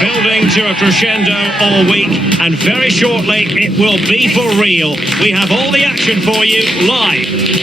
Building to a crescendo all week, and very shortly it will be for real. We have all the action for you live.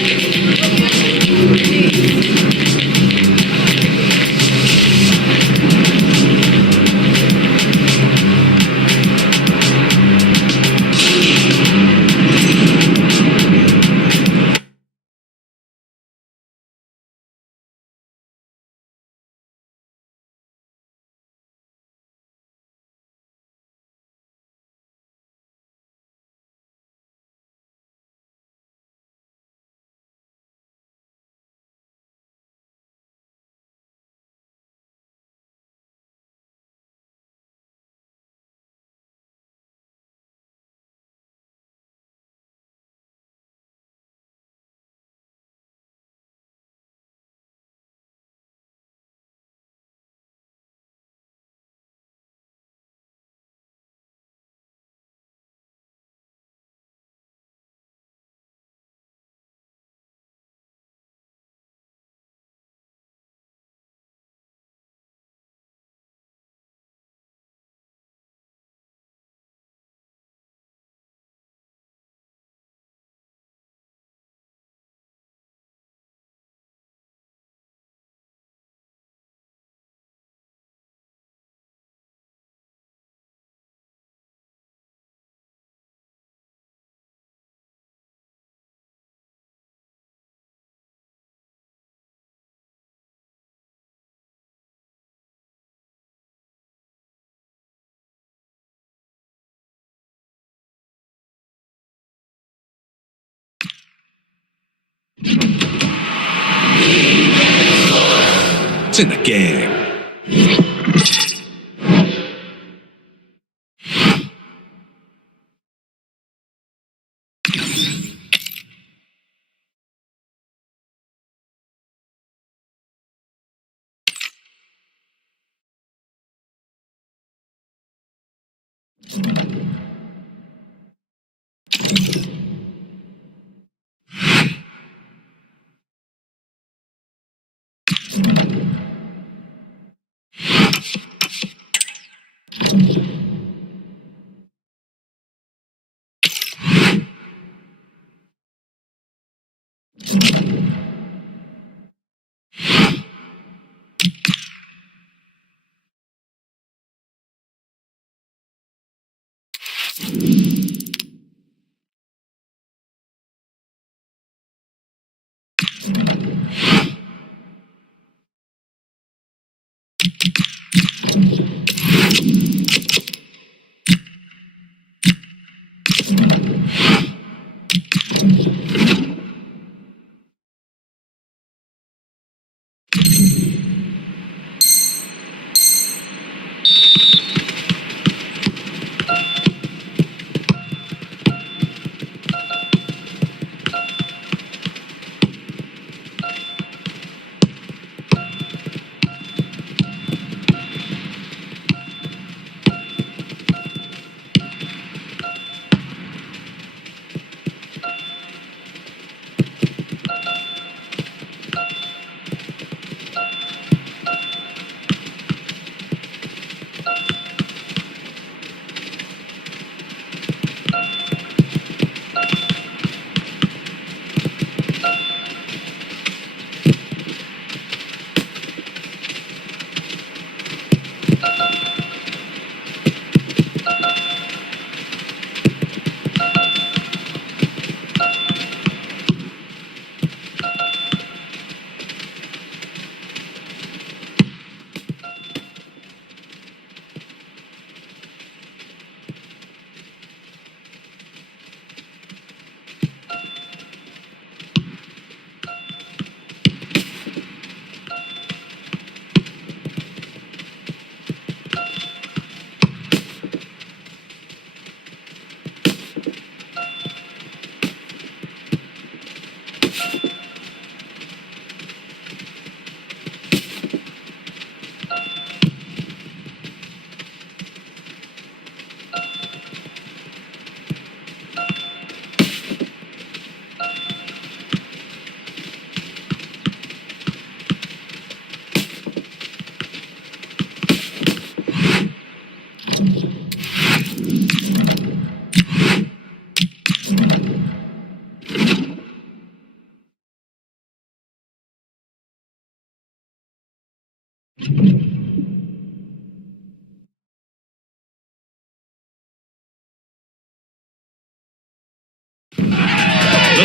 It's in the game.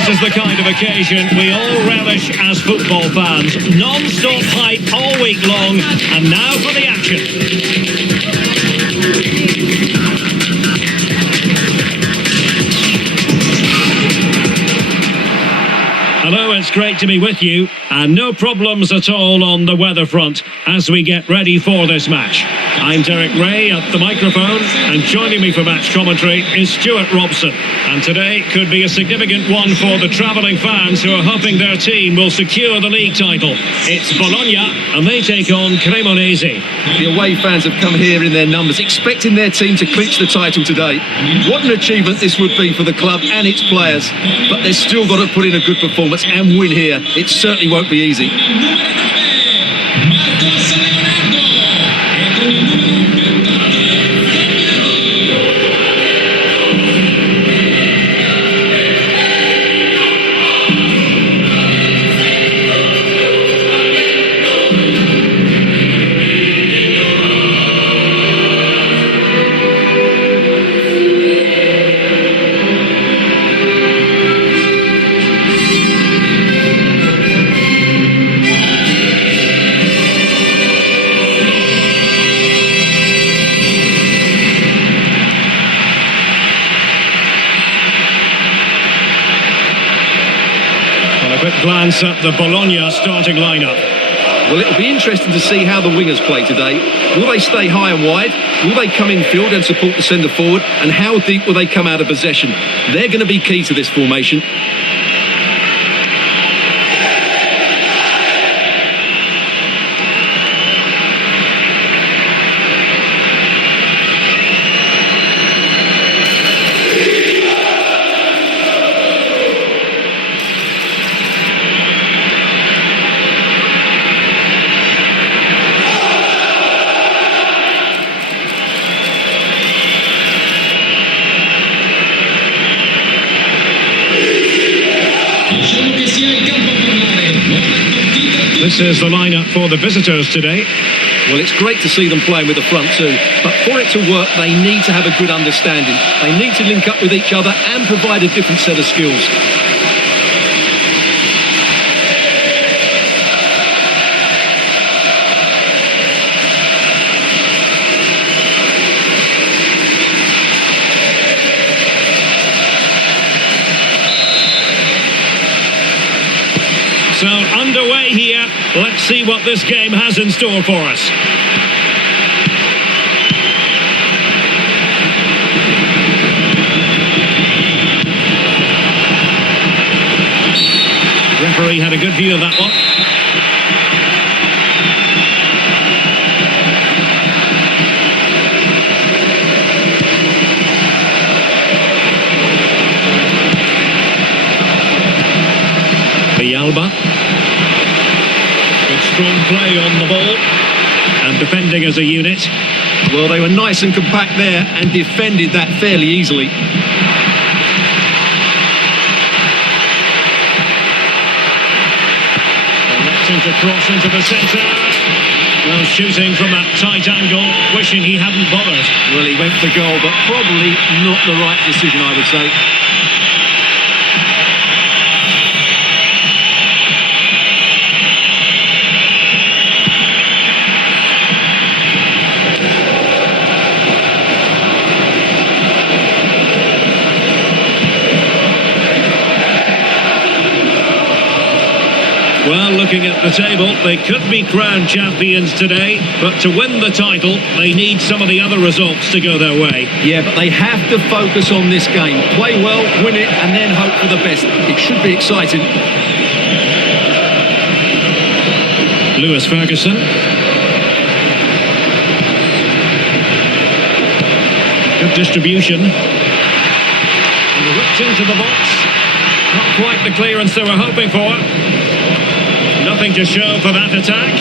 This is the kind of occasion we all relish as football fans. Non-stop hype all week long, and now for the action. Hello, it's great to be with you, and no problems at all on the weather front as we get ready for this match. I'm Derek Ray at the microphone, and joining me for match commentary is Stuart Robson. And today could be a significant one for the travelling fans who are hoping their team will secure the league title. It's Bologna, and they take on Cremonese. The away fans have come here in their numbers, expecting their team to clinch the title today. What an achievement this would be for the club and its players. But they've still got to put in a good performance and win here. It certainly won't be easy. Glance at the Bologna starting lineup. Well, it'll be interesting to see how the wingers play today. Will they stay high and wide? Will they come in field and support the centre forward? And how deep will they come out of possession? They're going to be key to this formation. This is the lineup for the visitors today. Well, it's great to see them playing with the front two, but for it to work, they need to have a good understanding. They need to link up with each other and provide a different set of skills. So, underway here. Let's see what this game has in store for us. Referee had a good view of that one. Alba. Good strong play on the ball and defending as a unit. Well, they were nice and compact there and defended that fairly easily. Electing to cross into the centre. Well, shooting from that tight angle, wishing he hadn't bothered. Well, he went for goal, but probably not the right decision, I would say. Well, looking at the table, they could be crowned champions today, but to win the title, they need some of the other results to go their way. Yeah, but they have to focus on this game. Play well, win it, and then hope for the best. It should be exciting. Lewis Ferguson. Good distribution. And whipped into the box. Not quite the clearance they were hoping for. Nothing to show for that attack.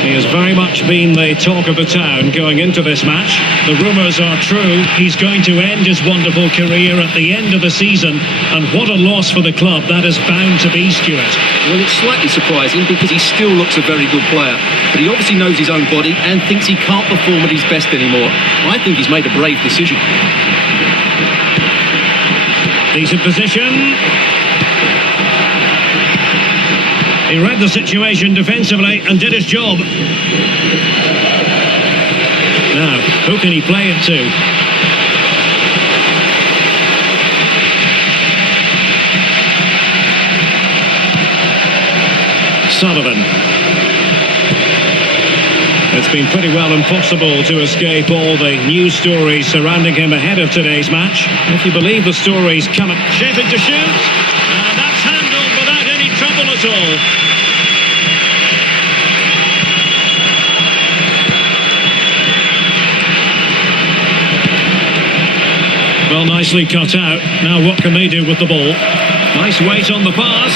He has very much been the talk of the town going into this match. The rumours are true. He's going to end his wonderful career at the end of the season. And what a loss for the club that is bound to be, Stuart. Well, it's slightly surprising because he still looks a very good player. But he obviously knows his own body and thinks he can't perform at his best anymore. I think he's made a brave decision. Decent position. He read the situation defensively and did his job. Now, who can he play it to? Sullivan. It's been pretty well impossible to escape all the news stories surrounding him ahead of today's match. If you believe the stories coming, shaping to shoot, and that's handled without any trouble at all. Well, nicely cut out. Now what can they do with the ball? Nice weight on the pass.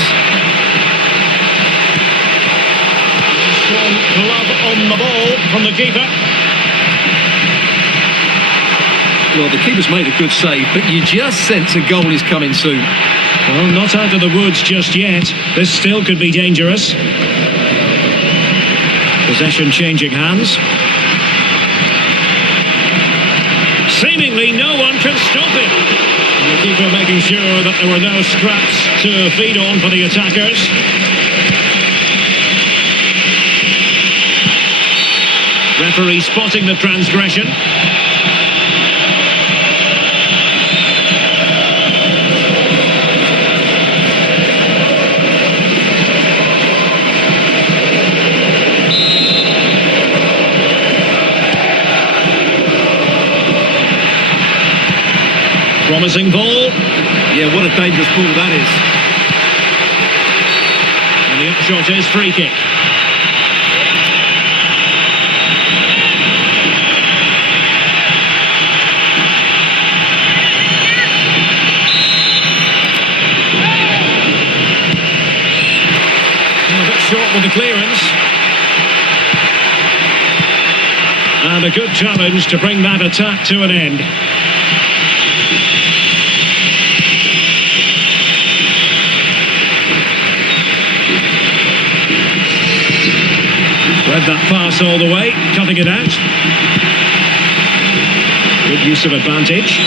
Strong glove on the ball from the keeper. Well, the keeper's made a good save, but you just sense a goal is coming soon. Well, not out of the woods just yet. This still could be dangerous. Possession changing hands. Seemingly no one can stop it. And the keeper making sure that there were no scraps to feed on for the attackers. Referee spotting the transgression. Promising ball. Yeah, what a dangerous ball that is. And the upshot is free kick. A bit short with the clearance. And a good challenge to bring that attack to an end. Read that pass all the way, cutting it out. Good use of advantage.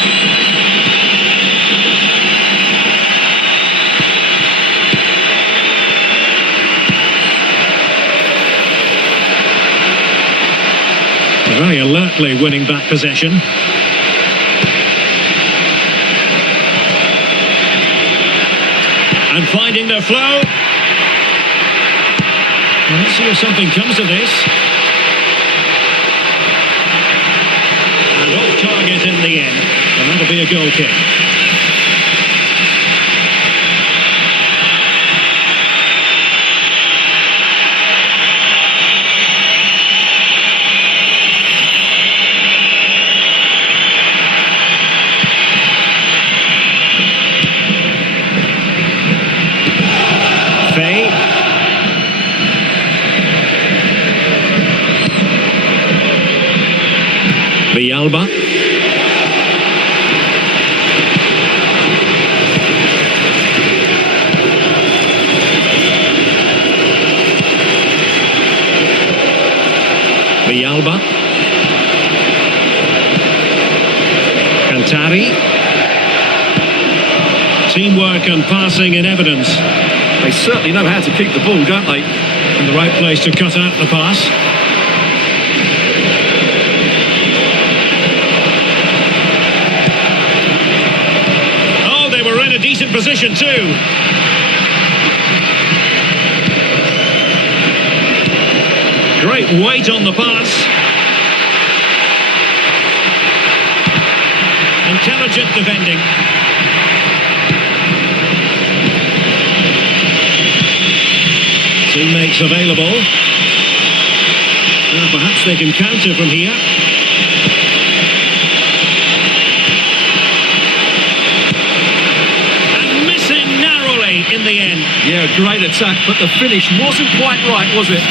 Very alertly winning back possession. And finding their flow. Well, let's see if something comes of this. And off target in the end. And that'll be a goal kick. Villalba. Villalba. Cantari. Teamwork and passing in evidence. They certainly know how to keep the ball, don't they? In the right place to cut out the pass. In a decent position too. Great weight on the pass. Intelligent defending. Teammates available. Well, perhaps they can counter from here. In the end. Yeah, great attack, but the finish wasn't quite right, was it?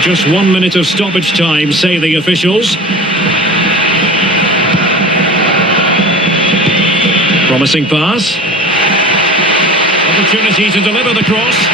Just 1 minute of stoppage time, say the officials. Promising pass. Opportunity to deliver the cross.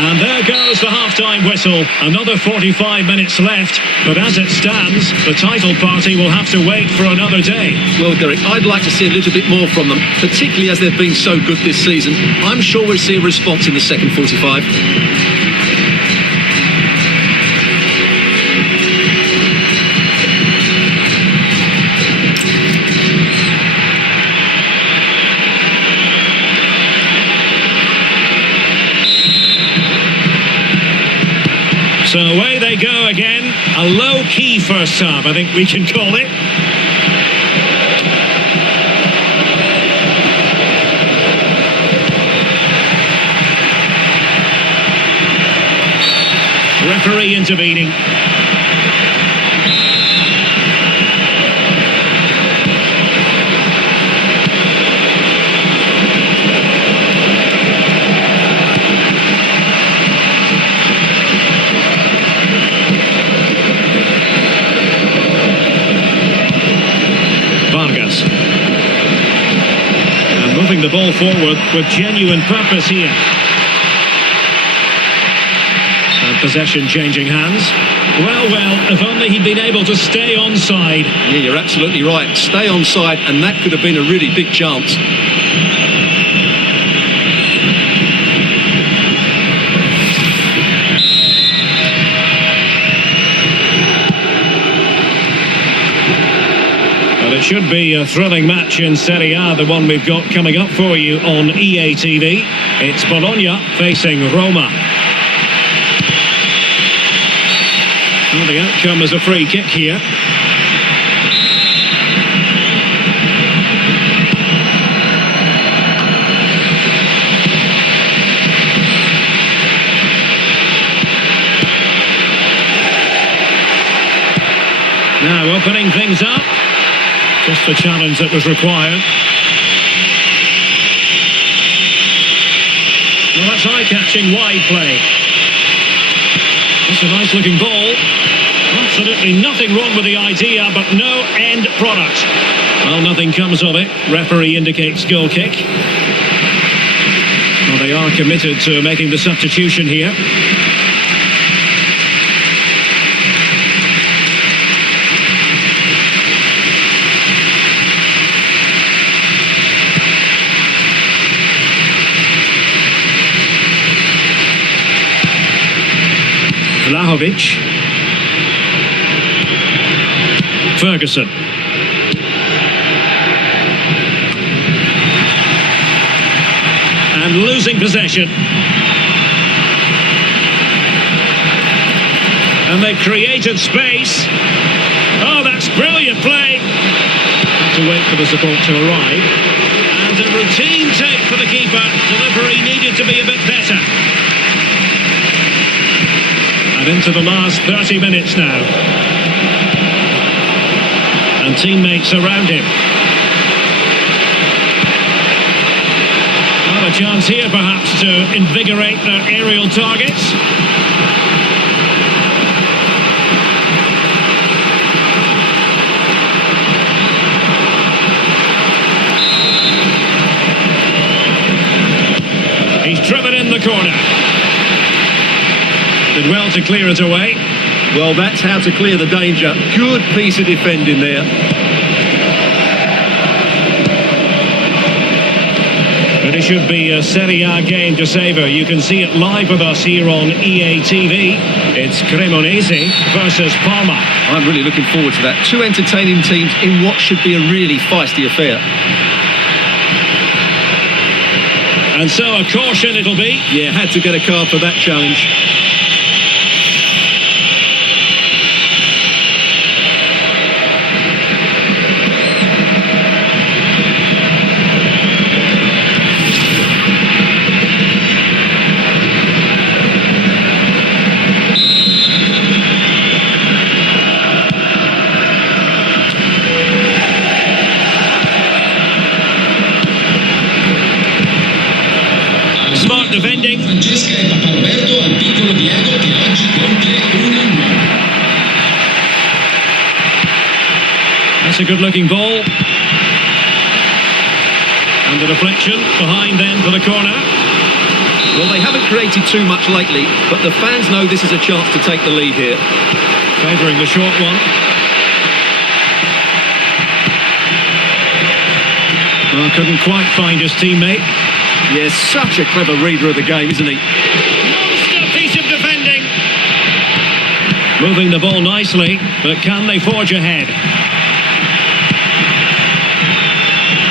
And there goes the half-time whistle. Another 45 minutes left. But as it stands, the title party will have to wait for another day. Well, Derek, I'd like to see a little bit more from them, particularly as they've been so good this season. I'm sure we'll see a response in the second 45. So away they go again. A low-key first half, I think we can call it. Referee intervening. And moving the ball forward with genuine purpose here. And possession changing hands. Well, if only he'd been able to stay onside. Yeah, you're absolutely right. Stay onside, and that could have been a really big chance. It should be a thrilling match in SerieA, the one we've got coming up for you on EA TV. It's Bologna facing Roma. Well, the outcome is a free kick here. Now opening things up. Just the challenge that was required. Well, that's eye-catching wide play. It's a nice-looking ball. Absolutely nothing wrong with the idea, but no end product. Well, nothing comes of it. Referee indicates goal kick. Well, they are committed to making the substitution here. Vlahovic. Ferguson. And losing possession. And they've created space. Oh, that's brilliant play. Have to wait for the support to arrive. And a routine take for the keeper. Delivery needed to be a bit better. And into the last 30 minutes now. And teammates around him. Well, a chance here perhaps to invigorate their aerial targets. He's driven in the corner. Did well to clear it away. Well, that's how to clear the danger. Good piece of defending there. But it should be a SerieA game to savour. You can see it live with us here on EA TV. It's Cremonese versus Parma. I'm really looking forward to that. Two entertaining teams in what should be a really feisty affair. And so a caution it'll be. Yeah, had to get a card for that challenge. That's a good-looking ball. And the deflection behind then for the corner. Well, they haven't created too much lately, but the fans know this is a chance to take the lead here. Favouring the short one. Well, couldn't quite find his teammate. Yes, such a clever reader of the game, isn't he? Monster piece of defending. Moving the ball nicely, but can they forge ahead?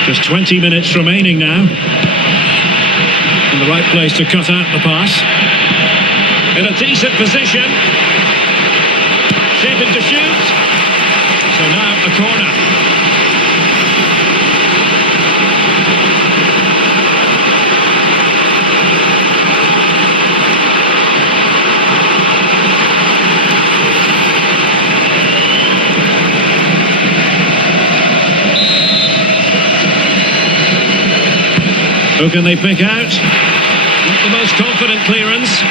Just 20 minutes remaining now. In the right place to cut out the pass. In a decent position. Shaping to shoot. So now a corner. Who can they pick out? Not the most confident clearance.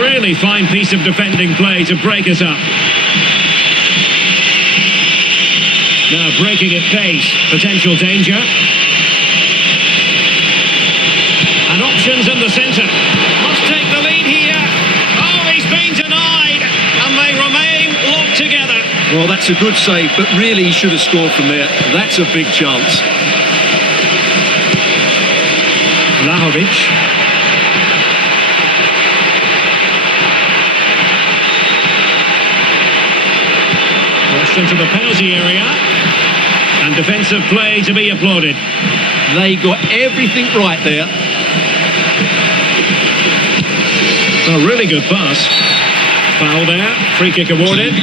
Really fine piece of defending play to break it up. Now breaking at pace, potential danger. And options in the centre. Must take the lead here. Oh, he's been denied. And they remain locked together. Well, that's a good save, but really he should have scored from there. That's a big chance. Vlahovic. Crossed into the penalty area. And defensive play to be applauded. They got everything right there. A really good pass. Foul there. Free kick awarded.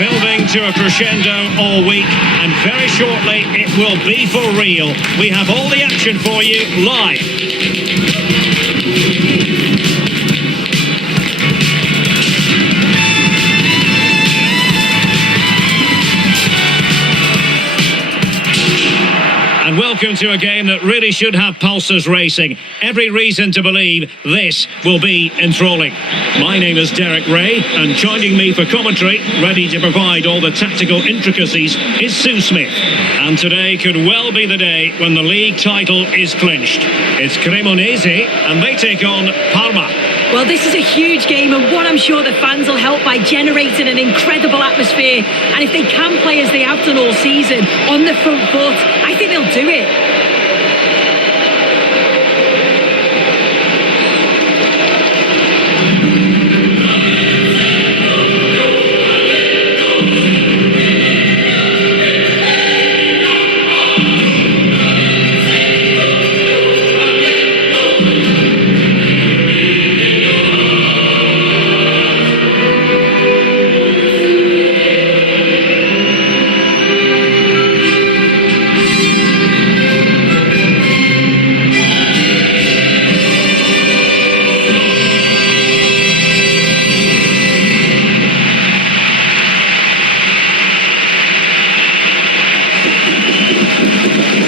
Building to a crescendo all week, and very shortly it will be for real. We have all the action for you live. And welcome to a game that really should have pulses racing. Every reason to believe this will be enthralling. My name is Derek Ray, and joining me for commentary, ready to provide all the tactical intricacies, is Sue Smith. And today could well be the day when the league title is clinched. It's Cremonese, and they take on Parma. Well, this is a huge game, and one I'm sure the fans will help by generating an incredible atmosphere. And if they can play as they have done all season, on the front foot, I think they'll do it.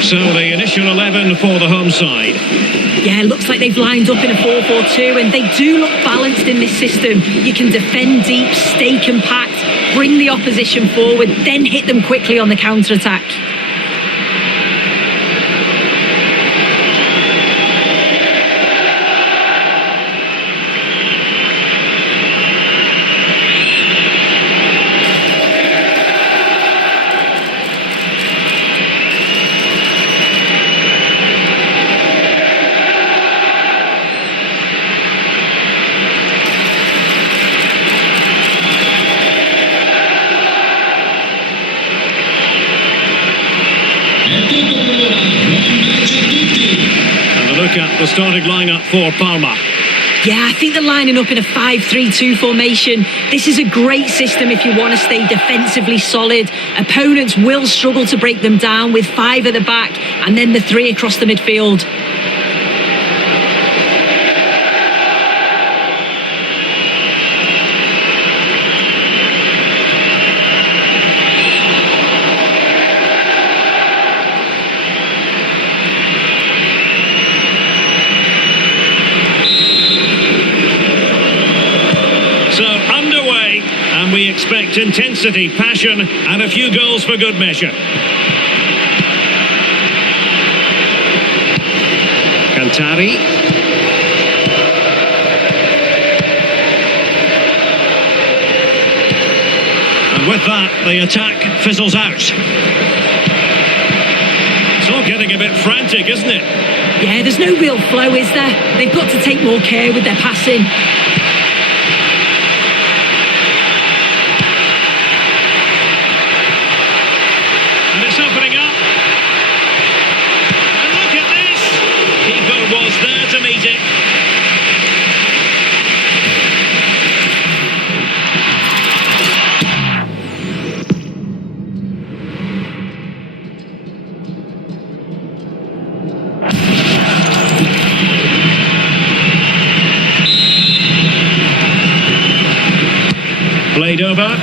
So the initial 11 for the home side. Yeah, looks like they've lined up in a 4-4-2, and they do look balanced in this system. You can defend deep, stay compact, bring the opposition forward, then hit them quickly on the counter-attack. And a look at the starting lineup for Parma. Yeah, I think they're lining up in a 5-3-2 formation. This is a great system if you want to stay defensively solid. Opponents will struggle to break them down with 5 at the back and then the 3 across the midfield. We expect intensity, passion, and a few goals for good measure. Cantari. And with that, the attack fizzles out. It's all getting a bit frantic, isn't it? Yeah, there's no real flow, is there? They've got to take more care with their passing. Opening up, and look at this, keeper was there to meet it. Played over.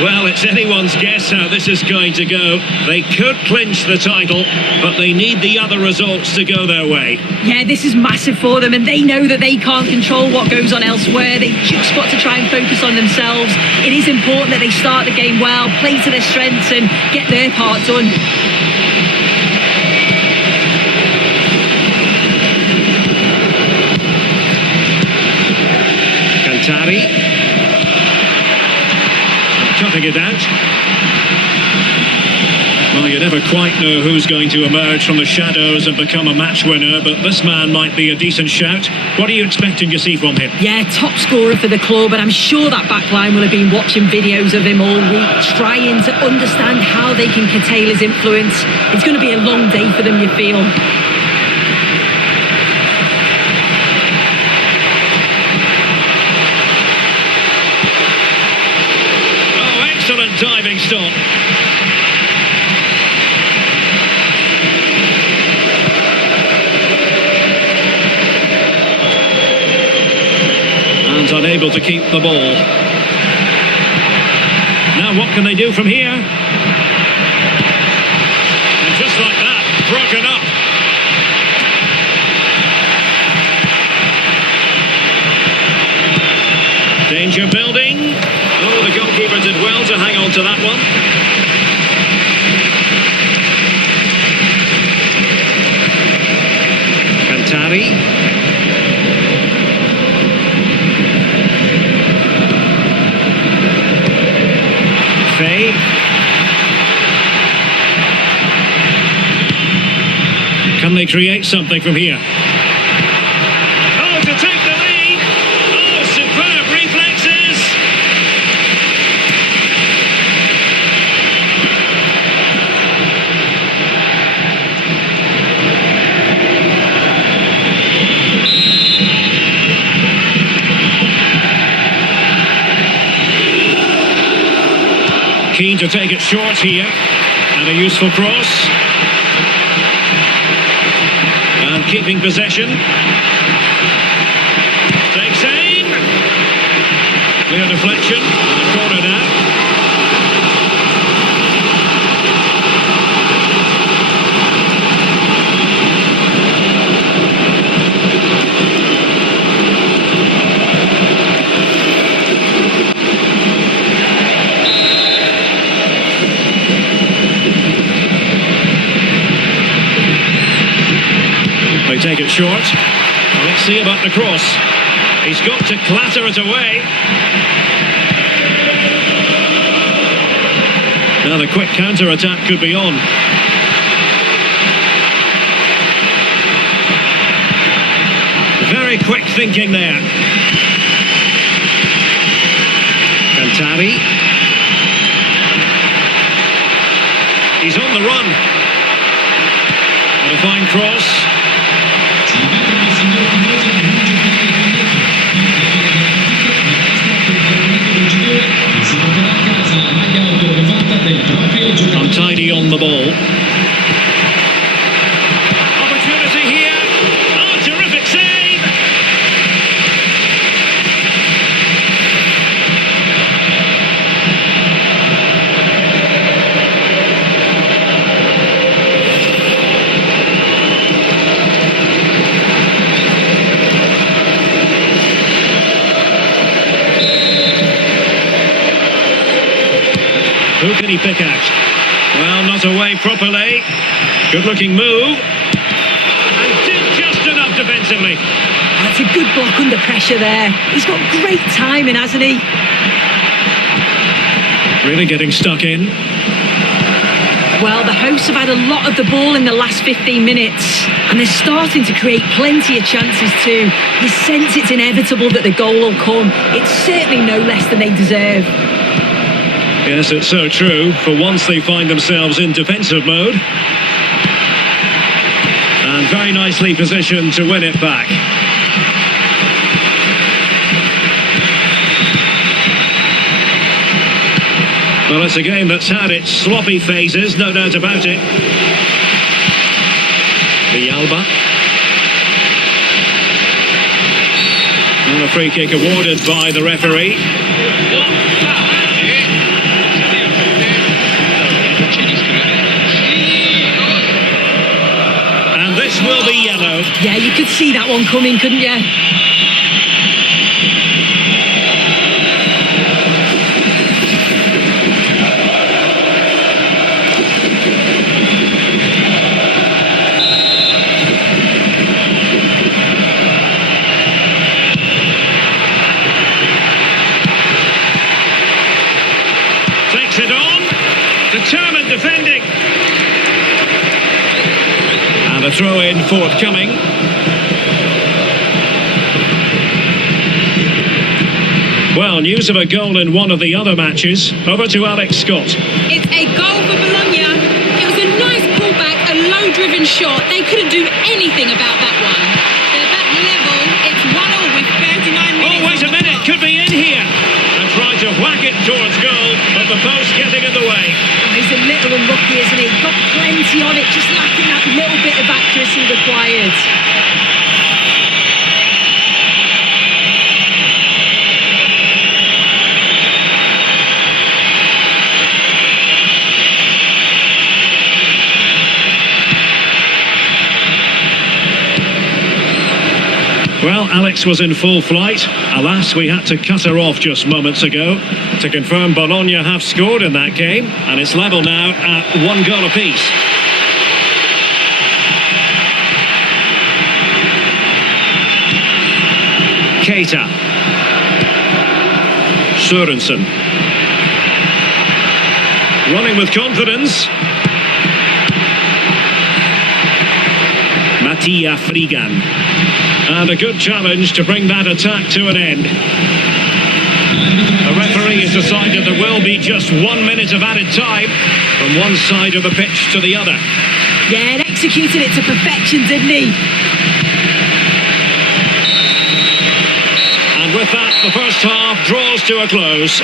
Well, it's anyone's guess how this is going to go. They could clinch the title, but they need the other results to go their way. Yeah, this is massive for them, and they know that they can't control what goes on elsewhere. They've just got to try and focus on themselves. It is important that they start the game well, play to their strengths, and get their part done. Cantari. Cutting it out. Well, you never quite know who's going to emerge from the shadows and become a match winner, but this man might be a decent shout. What are you expecting to see from him? Yeah, top scorer for the club, and I'm sure that backline will have been watching videos of him all week, trying to understand how they can curtail his influence. It's going to be a long day for them, you feel. Excellent diving stop. And unable to keep the ball. Now what can they do from here? And just like that, broken up. Danger building. Oh, the goalkeeper did well to hang on to that one. Cantari. Fay. Can they create something from here? Oh, to take the lead! Oh, superb reflexes! Keen to take it short here, and a useful cross. And keeping possession. Takes aim. Clear deflection. The corner now. They take it short. Well, let's see about the cross. He's got to clatter it away. Now the quick counter-attack could be on. Very quick thinking there. Alcantara. Sarri. He's on the run. And a fine cross. Untidy on the ball. Opportunity here. Oh, terrific save. Who can he pick out? Well, not away properly. Good-looking move. And did just enough defensively. That's a good block under pressure there. He's got great timing, hasn't he? Really getting stuck in. Well, the hosts have had a lot of the ball in the last 15 minutes, and they're starting to create plenty of chances too. You sense it's inevitable that the goal will come. It's certainly no less than they deserve. Yes, it's so true. For once they find themselves in defensive mode. And very nicely positioned to win it back. Well, it's a game that's had its sloppy phases, no doubt about it. Villalba. And a free kick awarded by the referee. This will be yellow. Yeah, you could see that one coming, couldn't you? Takes it on. Determined defending. And a throw-in forthcoming. Well, news of a goal in one of the other matches. Over to Alex Scott. It's a goal for Bologna. It was a nice pullback, a low-driven shot. They couldn't do anything about that one. They're back level. It's 1-1 with 39 minutes. Oh, wait a minute. Could be in here. And try to whack it towards goal, but the post getting in the way. Oh, he's a little unlucky, isn't he? Got plenty on it, just lacking that little bit of accuracy required. Well, Alex was in full flight. Alas, we had to cut her off just moments ago to confirm Bologna have scored in that game, and it's level now at 1 goal apiece. Keita. Sørensen. Running with confidence. Mattia Frigan. And a good challenge to bring that attack to an end. The referee has decided there will be just 1 minute of added time from one side of the pitch to the other. Yeah, and executed it to perfection, didn't he? And with that, the first half draws to a close.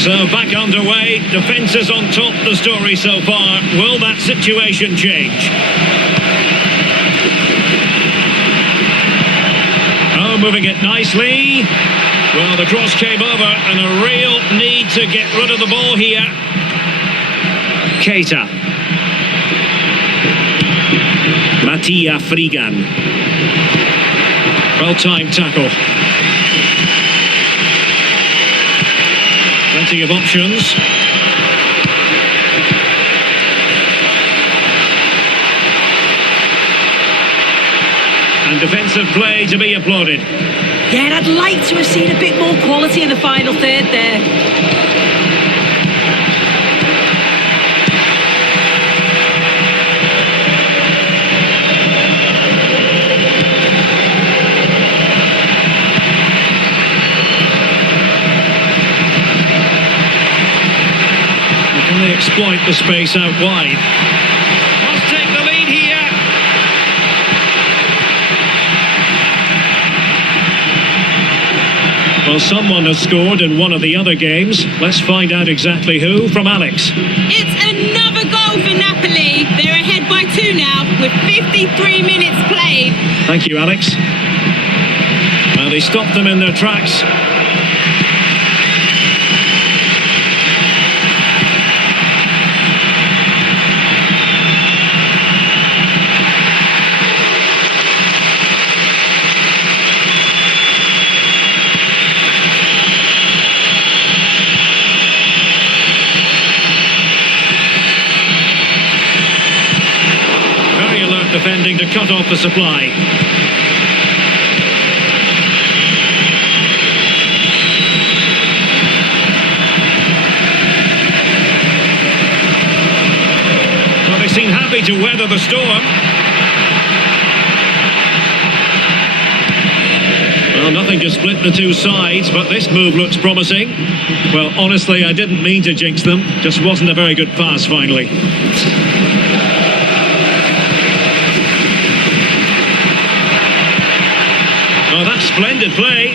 So back underway, defence is on top the story so far. Will that situation change? Oh, moving it nicely. Well, the cross came over and a real need to get rid of the ball here. Keita. Mattia Frigan. Well-timed tackle. Plenty of options. defensive play to be applauded. Yeah, and I'd like to have seen a bit more quality in the final third there. Can they exploit the space out wide? Must take the lead here. Well, someone has scored in one of the other games. Let's find out exactly who from Alex. It's another goal for Napoli. They're ahead by 2 now with 53 minutes played. Thank you, Alex. Well, they stopped them in their tracks. Defending to cut off the supply. Well, they seem happy to weather the storm. Well, nothing to split the two sides, but this move looks promising. Well, honestly, I didn't mean to jinx them. Just wasn't a very good pass finally. Oh, that's splendid play.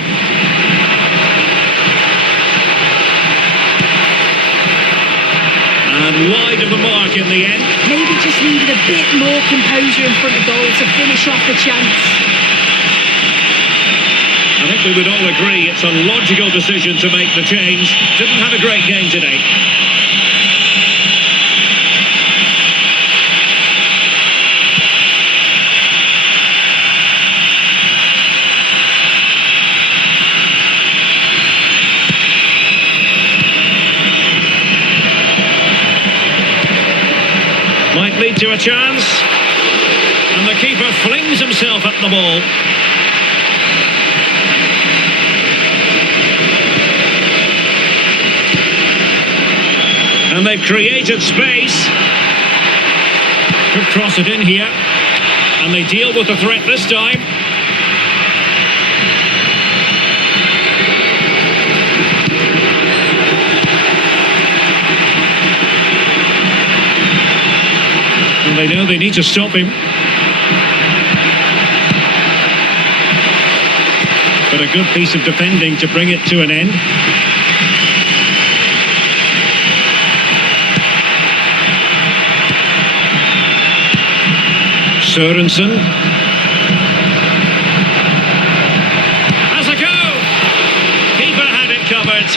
And wide of the mark in the end. Maybe just needed a bit more composure in front of goal to finish off the chance. I think we would all agree it's a logical decision to make the change. Didn't have a great game today. Might lead to a chance. And the keeper flings himself at the ball. And they've created space. Could cross it in here. And they deal with the threat this time. And they know they need to stop him. But a good piece of defending to bring it to an end. Sørensen. Has a go! Keeper had it covered.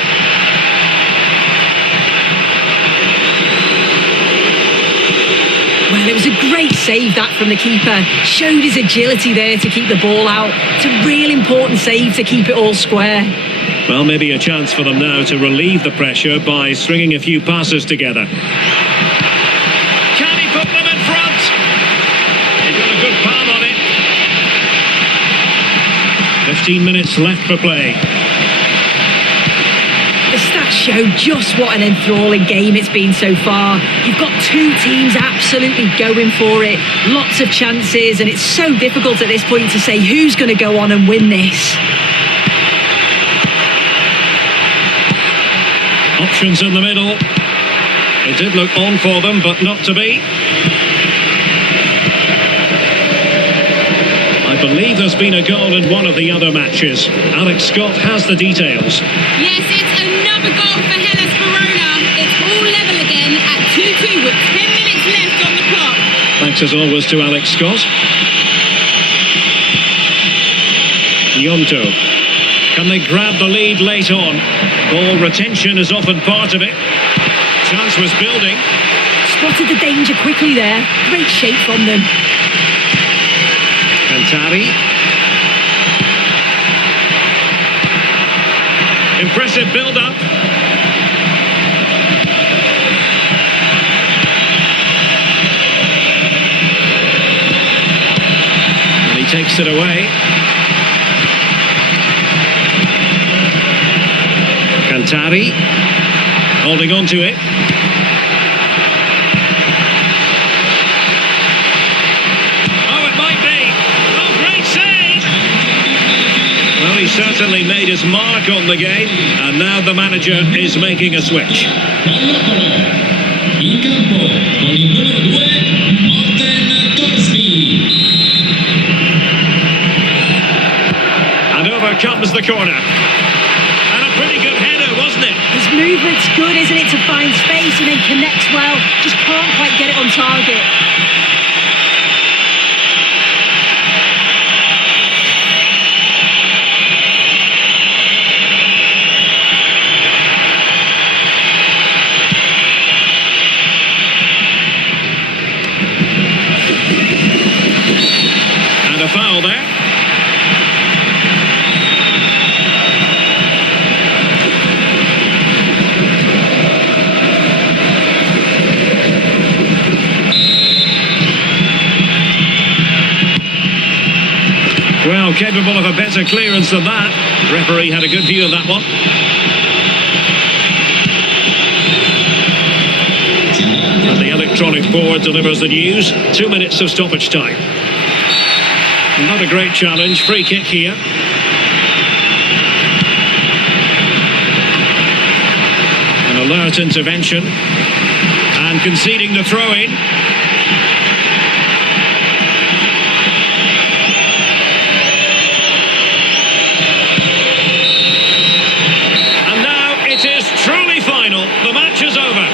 Well, it was a great save that from the keeper. Showed his agility there to keep the ball out. It's a real important save to keep it all square. Well, maybe a chance for them now to relieve the pressure by stringing a few passes together. Can he put them in front? He got a good palm on it. 15 minutes left for play. The stats show just what an enthralling game it's been so far. You've got two teams absolutely going for it. Lots of chances, and it's so difficult at this point to say who's going to go on and win this. Options in the middle. It did look on for them, but not to be. I believe there's been a goal in one of the other matches. Alex Scott has the details. Yes, it's another goal for Hellas Verona. It's all level again at 2-2 with 10 minutes left on the clock. Thanks as always to Alex Scott. Yonto. Can they grab the lead late on? Ball retention is often part of it. Chance was building. Spotted the danger quickly there. Great shape from them. Alcantara. Impressive build-up. And he takes takes it away. Alcantara holding on to it. Oh, it might be. Oh, great save! Well, he certainly made his mark on the game, and now the manager is making a switch. In campo con il numero 2 Morten Torsby. And over comes the corner. And a pretty good header, wasn't it? His movement's good, isn't it, to find space and then connects well. Just can't quite get it on target. And a foul there. Well, capable of a better clearance than that. Referee had a good view of that one. And the electronic board delivers the news. 2 minutes of stoppage time. Not a great challenge. Free kick here. An alert intervention. And conceding the throw-in. And now it is truly final. The match is over.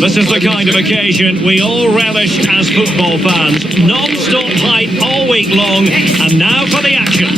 This is the kind of occasion we all relish as football fans. Non-stop hype all week long, and now for the action.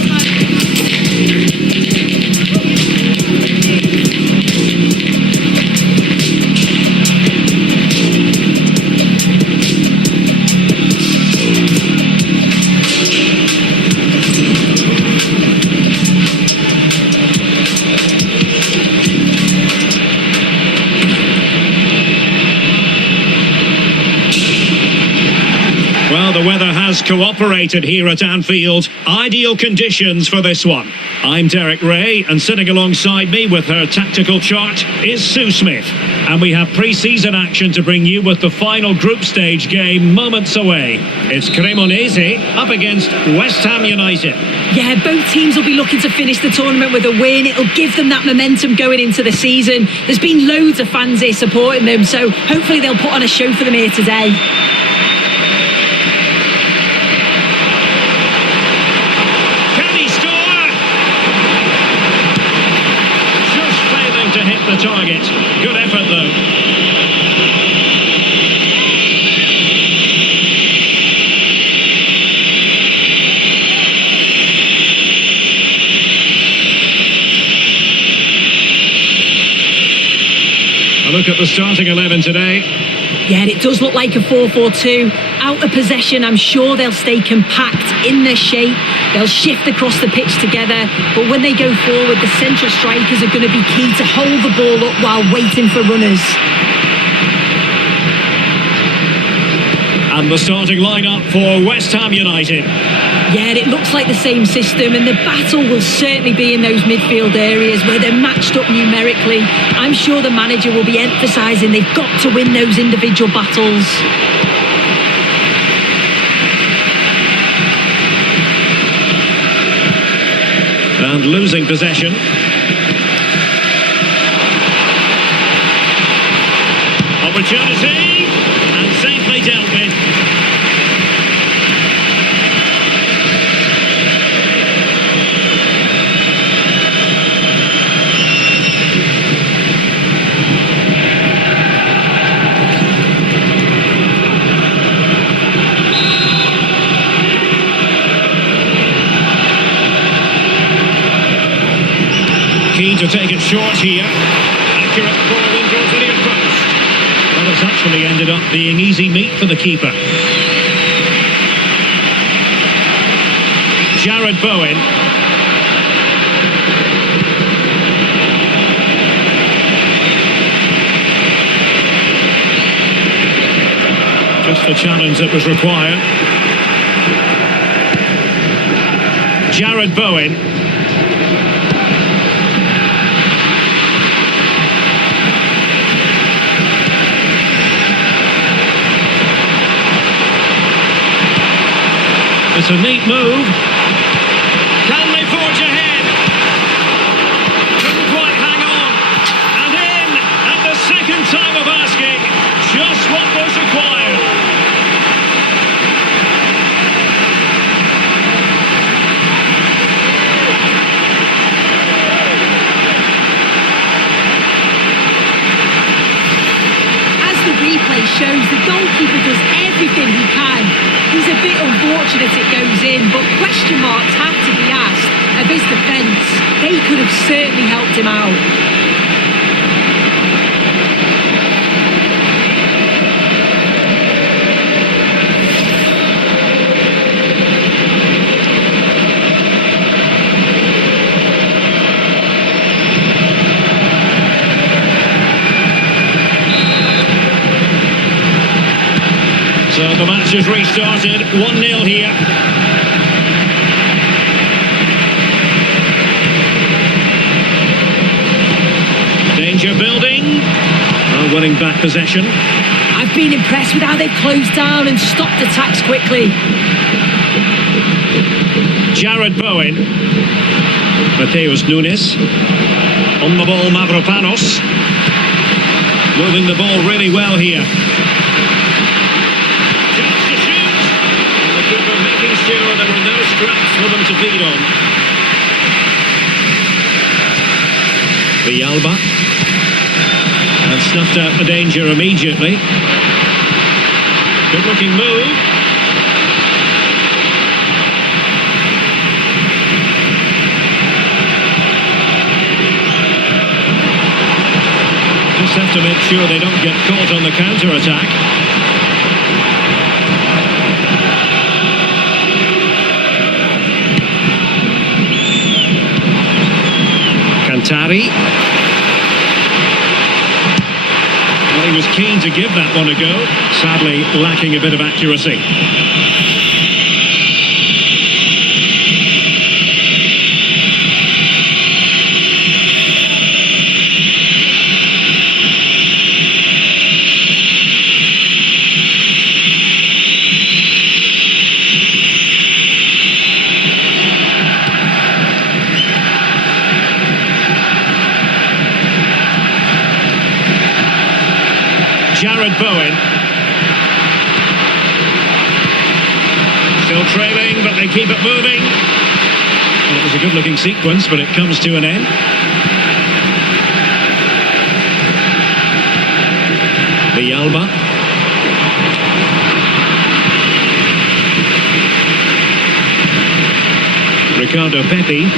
Well, the weather has cooperated here at Anfield. Ideal conditions for this one. I'm Derek Ray, and sitting alongside me with her tactical chart is Sue Smith. And we have pre-season action to bring you with the final group stage game moments away. It's Cremonese up against West Ham United. Yeah, both teams will be looking to finish the tournament with a win. It'll give them that momentum going into the season. There's been loads of fans here supporting them, so hopefully they'll put on a show for them here today. The target. Good effort though. A look at the starting 11 today. Yeah, it does look like a 4-4-2. Out of possession, I'm sure they'll stay compact in their shape. They'll shift across the pitch together. But when they go forward, the central strikers are going to be key to hold the ball up while waiting for runners. And the starting lineup for West Ham United. Yeah, it looks like the same system, and the battle will certainly be in those midfield areas where they're matched up numerically. I'm sure the manager will be emphasising they've got to win those individual battles. And losing possession. Opportunity, and safely dealt with. Keen to take it short here. Accurate ball in towards the near post. Well, it's actually ended up being easy meat for the keeper. Jared Bowen. Just the challenge that was required. Jared Bowen. It's a neat move. Can they forge ahead? Couldn't quite hang on. And in at the second time of asking, just what was required. As the replay shows, the goalkeeper does everything he can. He's a bit unfortunate it goes in, but question marks have to be asked of his defence. They could have certainly helped him out. So the match has restarted, 1-0 here. Danger building. Oh, winning back possession. I've been impressed with how they've closed down and stopped attacks quickly. Jared Bowen. Mateus Nunes. On the ball, Mavropanos. Moving the ball really well here. Making sure there were no scraps for them to feed on. Villalba. That's Snuffed out the danger immediately. Good looking move. Just have to make sure they don't get caught on the counter-attack. Cantari. Well, he was keen to give that one a go, sadly lacking a bit of accuracy. Bowen. Still trailing, but they keep it moving. Well, it was a good-looking sequence, but it comes to an end. Villalba. Ricardo Pepi.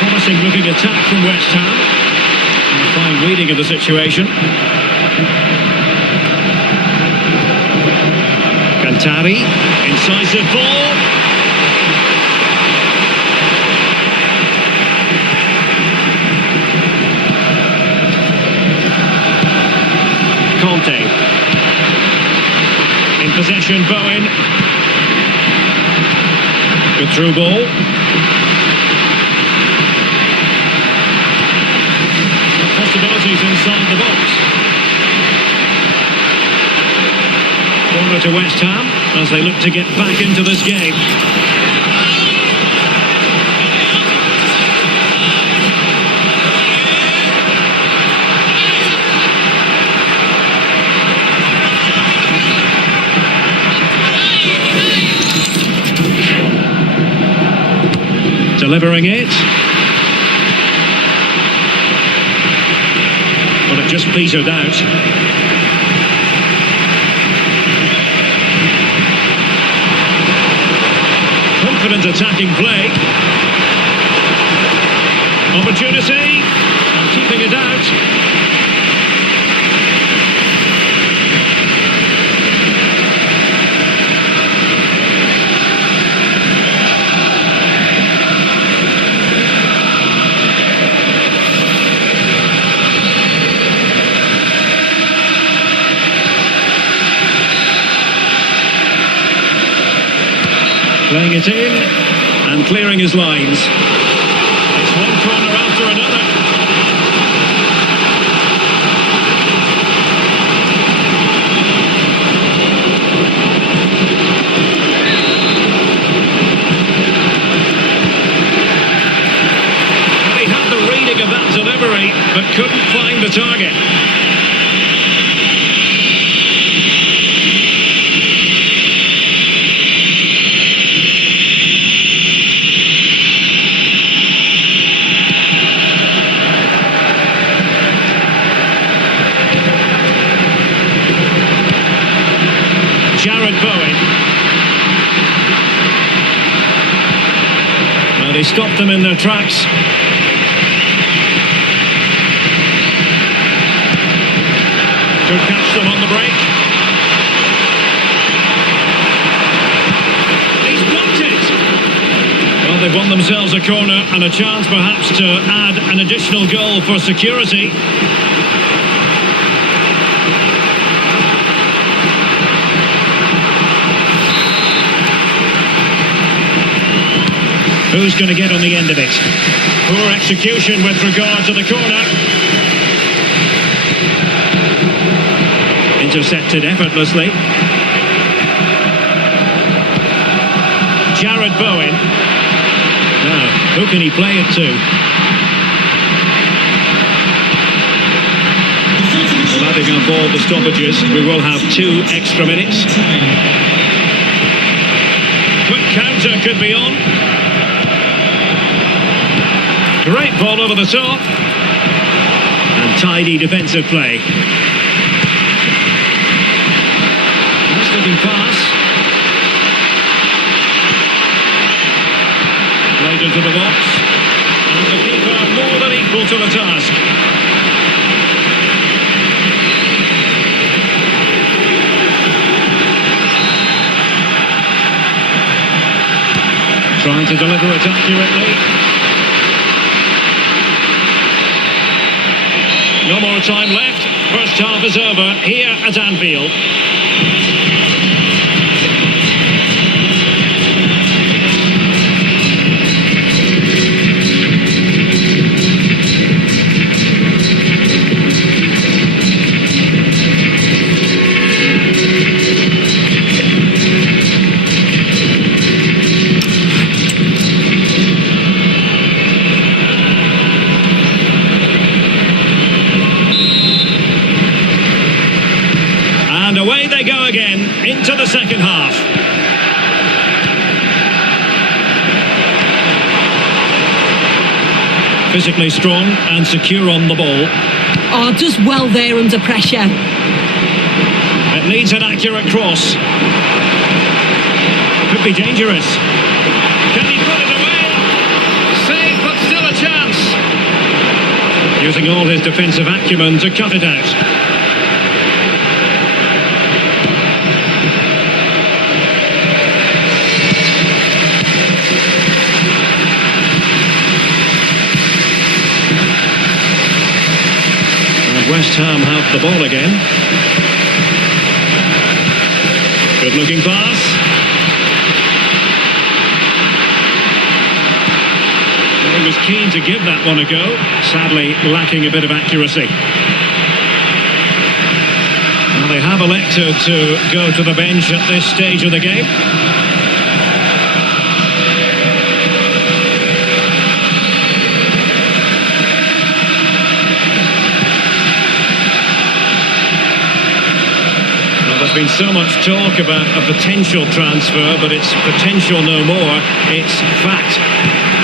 Promising-looking attack from West Ham. And a fine reading of the situation. Cantari, incisive ball. Conte. In possession, Bowen. Good through ball. Possibilities inside the box. Corner to West Ham as they look to get back into this game. Delivering it. But it just petered out. Confident attacking play. Opportunity. And keeping it out. Playing it in and clearing his lines. It's one corner after another. Well, he had the reading of that delivery, but couldn't find the target. Bowen. Well, they stopped them in their tracks. Could catch them on the break. He's blocked it. Well, they've won themselves a corner and a chance perhaps to add an additional goal for security. Who's going to get on the end of it? Poor execution with regard to the corner. Intercepted effortlessly. Jarrod Bowen. Now, who can he play it to? Well, adding up all the stoppages, we will have 2 extra minutes. Quick counter could be on. Great ball over the top. And tidy defensive play. Looking pass. Played into the box. And the keeper more than equal to the task. Trying to deliver it accurately. No more time left. First half is over here at Anfield. And away they go again into the second half. Physically strong and secure on the ball. Oh, does well there under pressure. It needs an accurate cross. Could be dangerous. Can he put it away? Save, but still a chance. Using all his defensive acumen to cut it out. West Ham have the ball again. Good looking pass. Well, he was keen to give that one a go, sadly lacking a bit of accuracy. Well, they have elected to go to the bench at this stage of the game. There's been so much talk about a potential transfer, but it's potential no more, it's fact.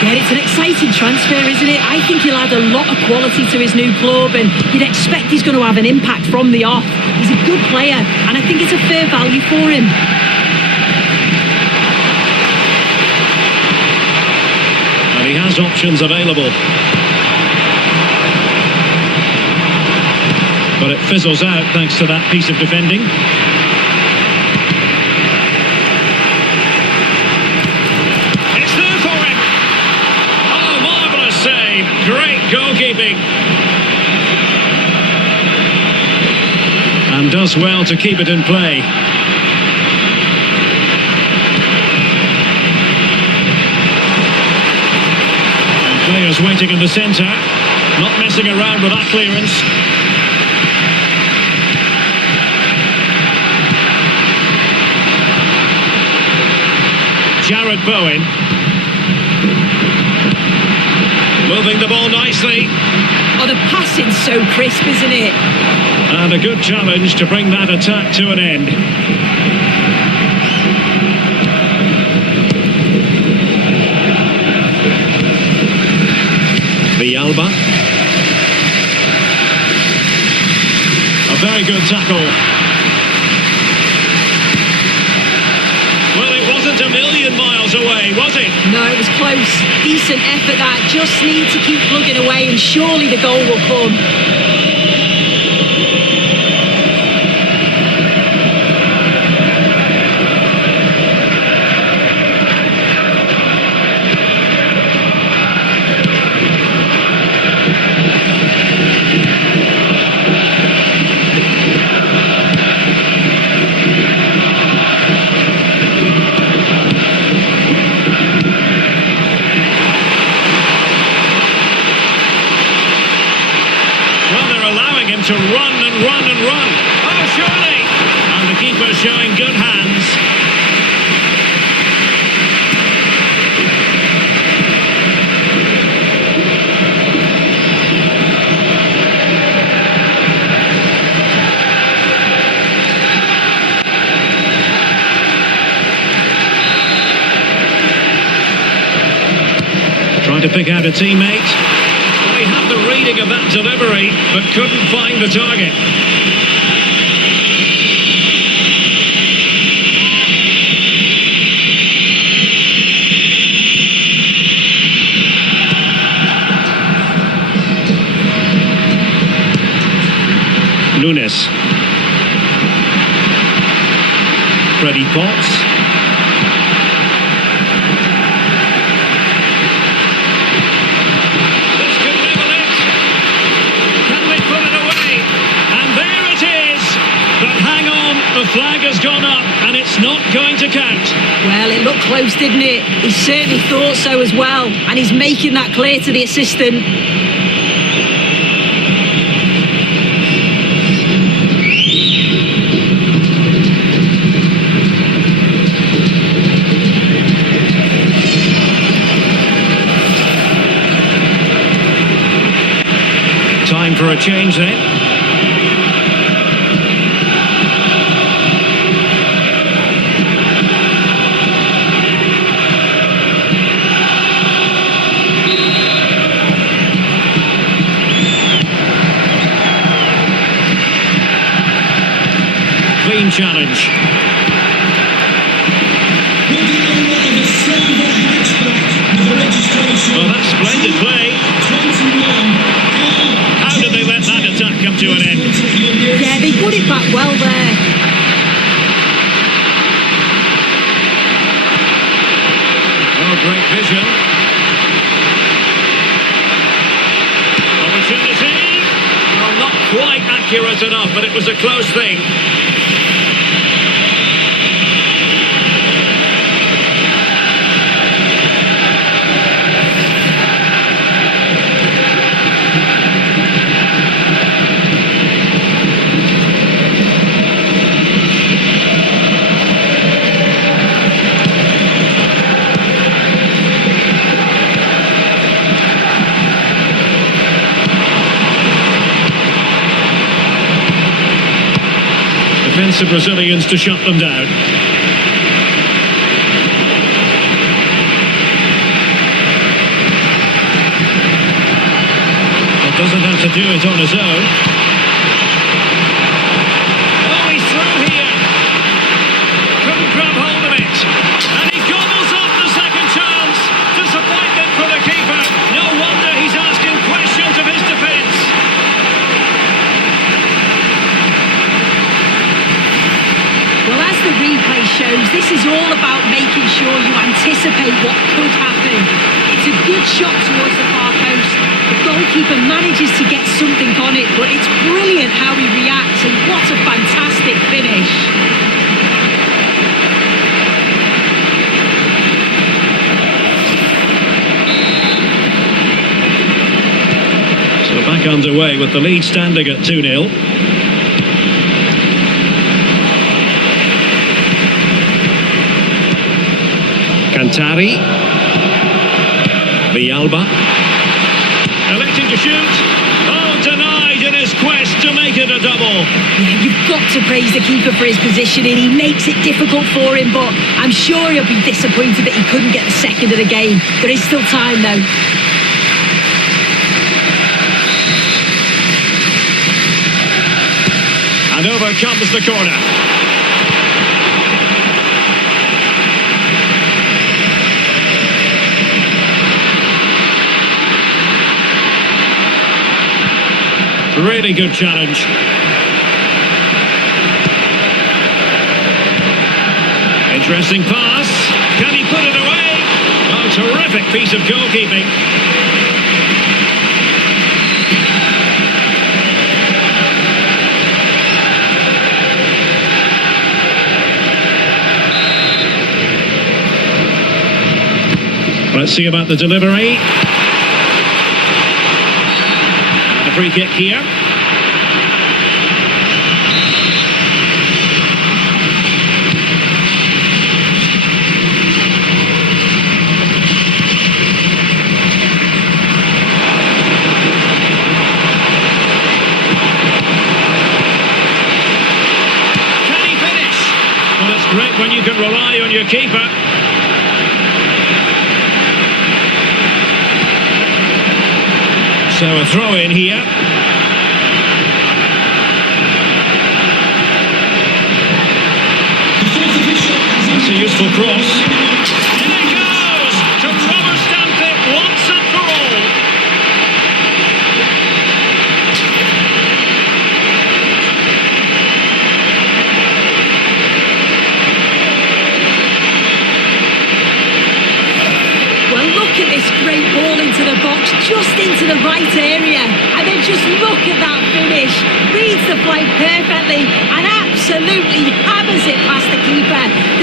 Yeah, it's an exciting transfer, isn't it? I think he'll add a lot of quality to his new club, and you'd expect he's going to have an impact from the off. He's a good player, and I think it's a fair value for him. And he has options available. But it fizzles out thanks to that piece of defending. It's there for him. Oh, marvellous save. Great goalkeeping. And does well to keep it in play. And players waiting in the centre. Not messing around with that clearance. Jared Bowen. Moving the ball nicely. Oh, the passing's so crisp, isn't it? And a good challenge to bring that attack to an end. Villalba. A very good tackle. Well, it wasn't a million miles away, was it? No, it was close. Decent effort that. Just need to keep plugging away and surely the goal will come. To run and run and run. Oh, surely! And the keeper showing good hands. Trying to pick out a teammate. They had the reading of that delivery, but couldn't find the target. Freddie Potts. This could level it. Can they put it away? And there it is. But hang on, the flag has gone up and it's not going to count. Well, it looked close, didn't it? He certainly thought so as well, and he's making that clear to the assistant. Time for a change then. Clean challenge. Well, that's splendid play. How did they let that attack come to an end? Yeah, they put it back well there. Oh, great vision. Opportunity. Well, not quite accurate enough, but it was a close thing. Defensive Brazilians to shut them down. But doesn't have to do it on his own. Oh, he's through here. Couldn't grab hold of it. And he gobbles up the second chance. Disappointment for the keeper. No wonder he's asking questions of his defence. Well, as the replay shows, this is all about making sure you anticipate what could happen. It's a good shot towards the far post. The goalkeeper manages to get something on it, but it's brilliant how he reacts, and what a fantastic finish. So back underway with the lead standing at 2-0. Cantari, Villalba, electing to shoot. Oh, denied in his quest to make it a double. Yeah, you've got to praise the keeper for his positioning. He makes it difficult for him, but I'm sure he'll be disappointed that he couldn't get the second of the game. There is still time, though. And over comes the corner. Really good challenge. Interesting pass. Can he put it away? Oh, terrific piece of goalkeeping. Let's see about the delivery. The free kick here. Can he finish? Well, it's great when you can rely on your keeper. So a throw in here. That's a useful cross. In it goes to rubber stamp it once and for all.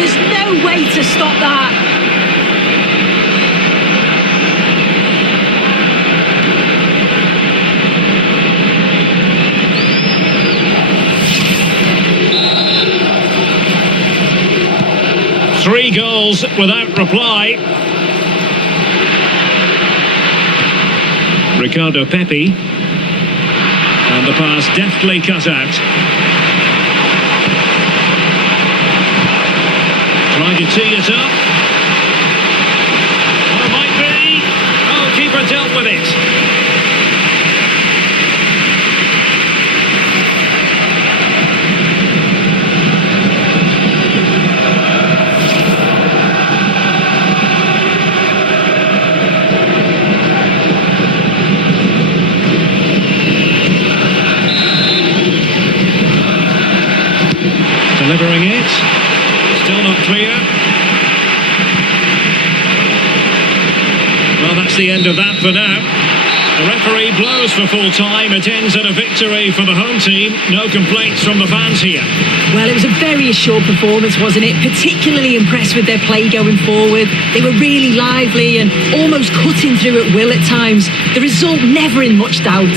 There's no way to stop that. Three goals without reply. Ricardo Pepi. And the pass deftly cut out. Trying to tee it up. Oh, might be. Oh, keeper dealt with it. Delivering it. Still not clear. Well, that's the end of that for now. The referee blows for full time. It ends at a victory for the home team. No complaints from the fans here. Well, it was a very assured performance, wasn't it? Particularly impressed with their play going forward. They were really lively and almost cutting through at will at times. The result never in much doubt.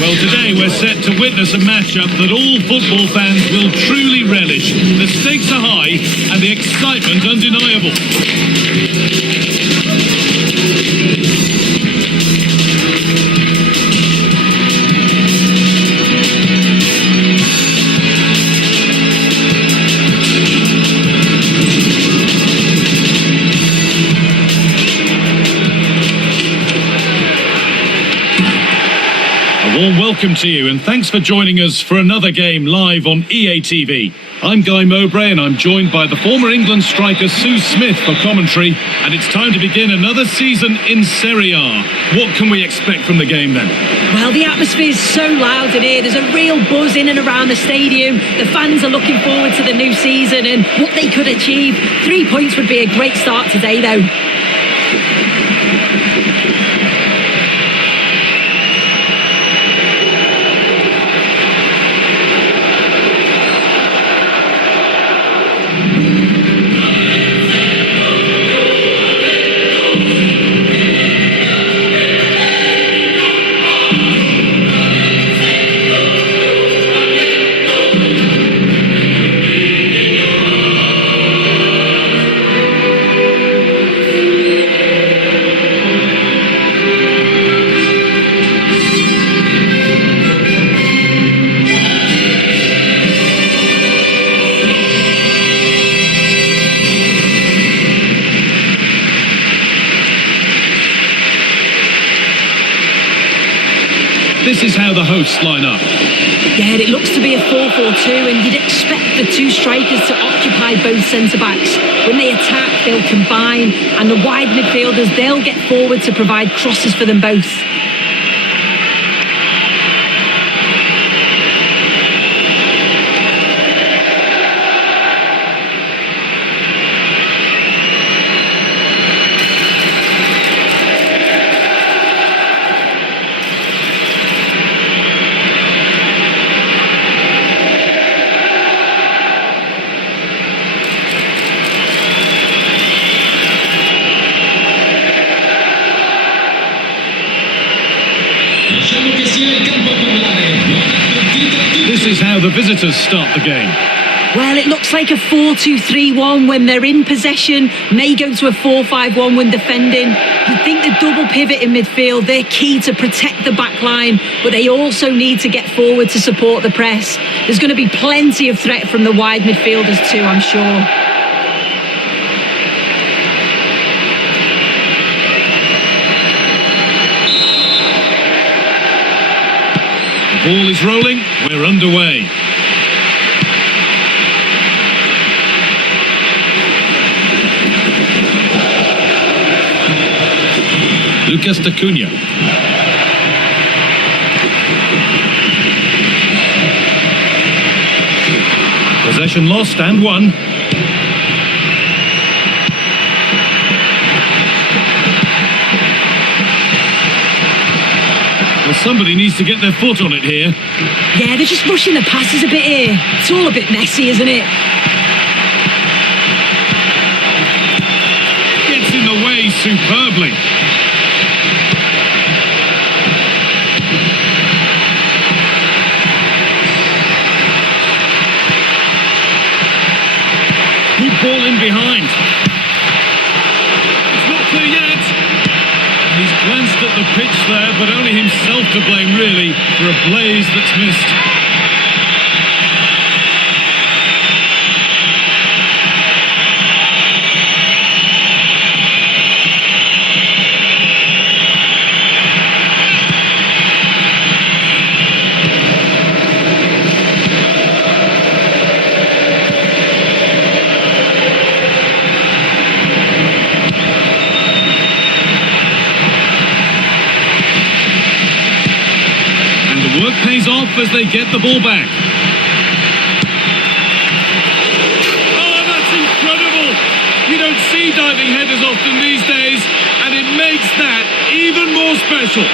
Well, today we're set to witness a matchup that all football fans will truly relish. The stakes are high and the excitement undeniable. Warm welcome to you and thanks for joining us for another game live on EA TV. I'm Guy Mowbray and I'm joined by the former England striker Sue Smith for commentary, and it's time to begin another season in SerieA. What can we expect from the game then? Well, the atmosphere is so loud in here. There's a real buzz in and around the stadium. The fans are looking forward to the new season and what they could achieve. 3 points would be a great start today though. is how the hosts line up. Yeah, it looks to be a 4-4-2, and you'd expect the two strikers to occupy both centre-backs. When they attack, they'll combine, and the wide midfielders, they'll get forward to provide crosses for them both. This is how the visitors start the game. Well, it looks like a 4-2-3-1 when they're in possession, may go to a 4-5-1 when defending. You think the double pivot in midfield, they're key to protect the back line, but they also need to get forward to support the press. There's going to be plenty of threat from the wide midfielders too, I'm sure. Ball is rolling, we're underway. Lucas Acuna. Possession lost and won. Well, somebody needs to get their foot on it here. Yeah, they're just rushing the passes a bit here. It's all a bit messy, isn't it? Gets in the way superbly. Good ball in behind. It's not clear yet. He's glanced at the pitch there, but only himself to blame, really, for a blaze that's missed. Work pays off as they get the ball back. Oh, that's incredible! You don't see diving headers often these days, and it makes that even more special.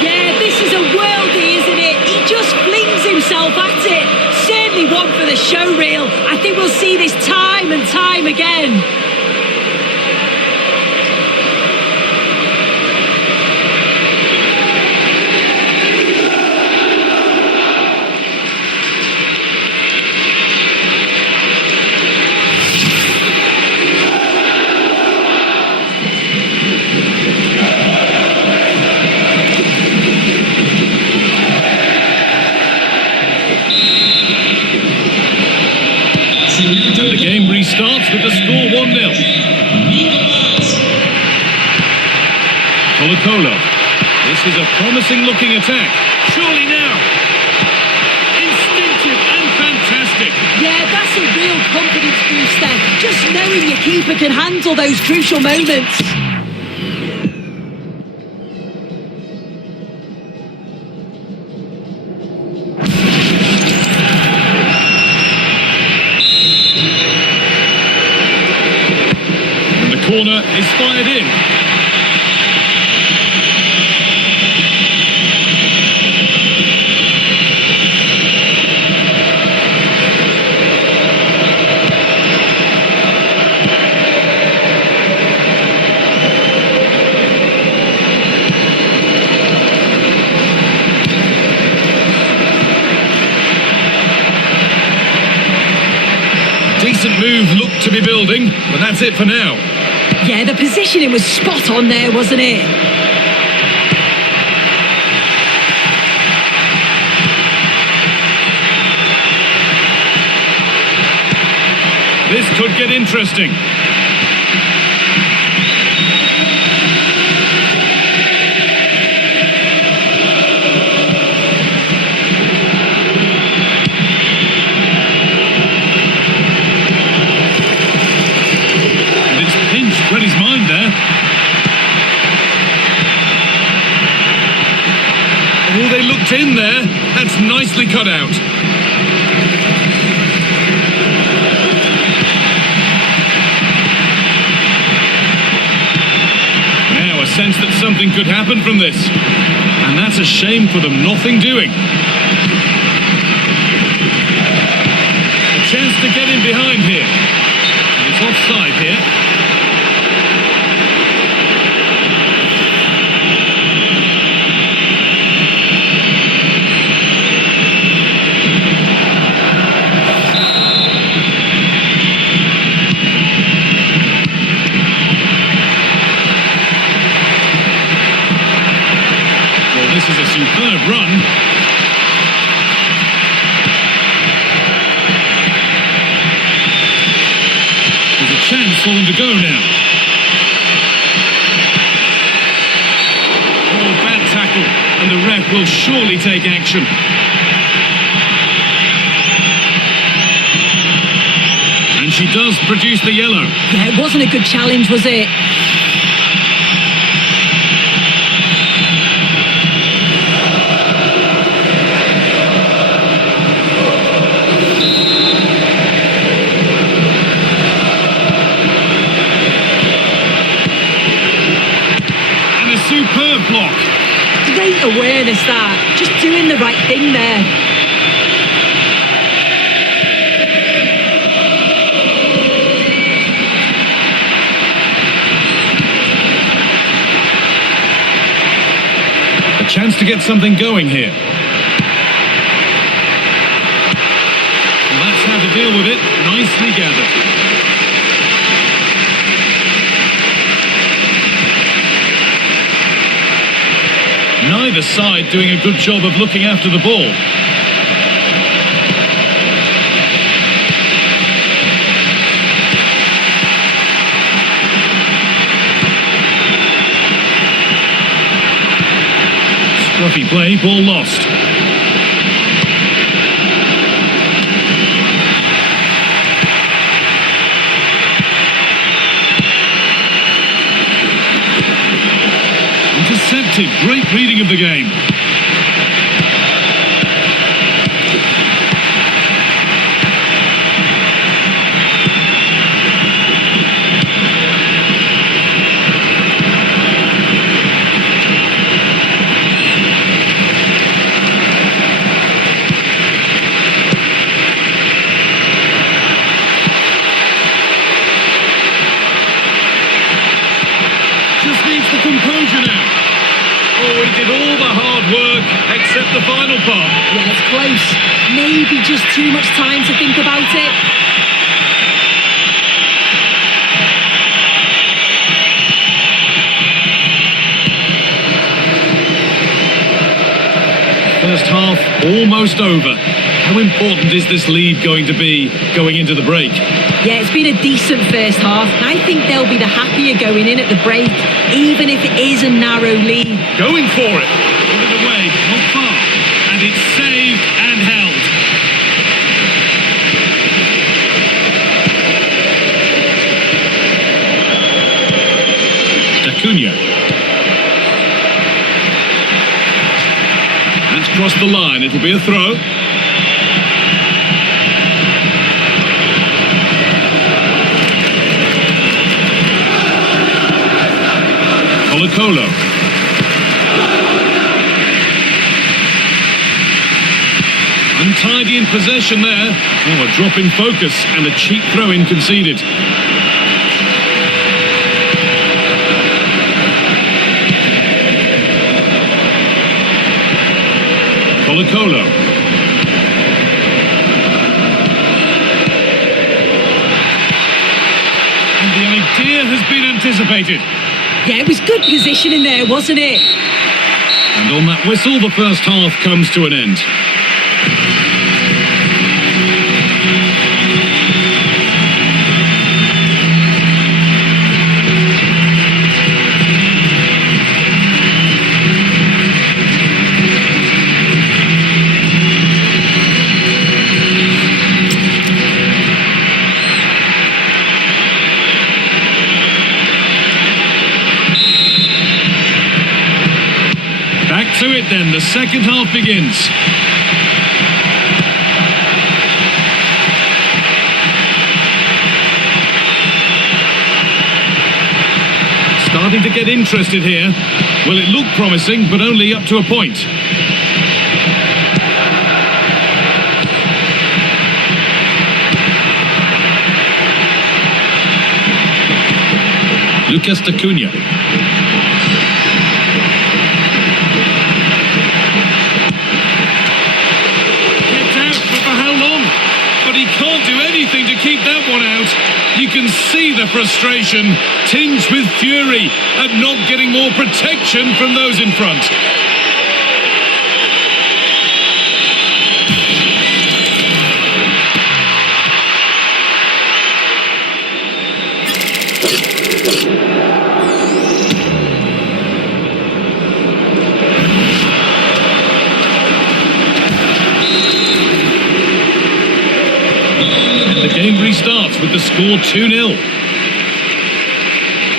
Yeah, this is a worldie, isn't it? He just flings himself at it. Certainly one for the show reel. I think we'll see this time and time again. And the game restarts with the score 1-0. Colo-Colo. This is a promising looking attack. Surely now. Instinctive and fantastic. Yeah, that's a real confidence booster. Just knowing your keeper can handle those crucial moments. Corner is fired in. Decent move looked to be building, but that's it for now. Yeah, the positioning was spot on there, wasn't it? could get interesting. And it's pinched Reddy's mind there. Oh, they looked in there. That's nicely cut out. Now a sense that something could happen from this. And that's a shame for them, nothing doing. A chance to get in behind here. And it's offside here. This is a superb run. There's a chance for them to go now. Oh, bad tackle. And the ref will surely take action. And she does produce the yellow. Yeah, it wasn't a good challenge, was it? Superb block. Great awareness that. Just doing the right thing there. A chance to get something going here. Well, that's how to deal with it. Nicely gathered. Neither side doing a good job of looking after the ball. Scruffy play, ball lost. Intercepted, great reading of the game. Just needs the composure now. Oh, he did all the hard work, except the final part. Yeah, it's close. Maybe just too much time to think about it. First half almost over. How important is this lead going to be going into the break? Yeah, it's been a decent first half. I think they'll be the happier going in at the break, even if it is a narrow lead. Going for it. Put it away, not far. And it's saved and held. Acuna. That's crossed the line. It'll be a throw. Colo. Untidy in possession there. Oh, a drop in focus and a cheap throw-in conceded. Colo. And the idea has been anticipated. Yeah, it was good positioning there, wasn't it? And on that whistle, the first half comes to an end. To it then, the second half begins. Starting to get interested here. Well, it looked promising, but only up to a point. Lucas Acuna. He can't do anything to keep that one out. You can see the frustration, tinged with fury at not getting more protection from those in front. The game restarts with the score 2-0.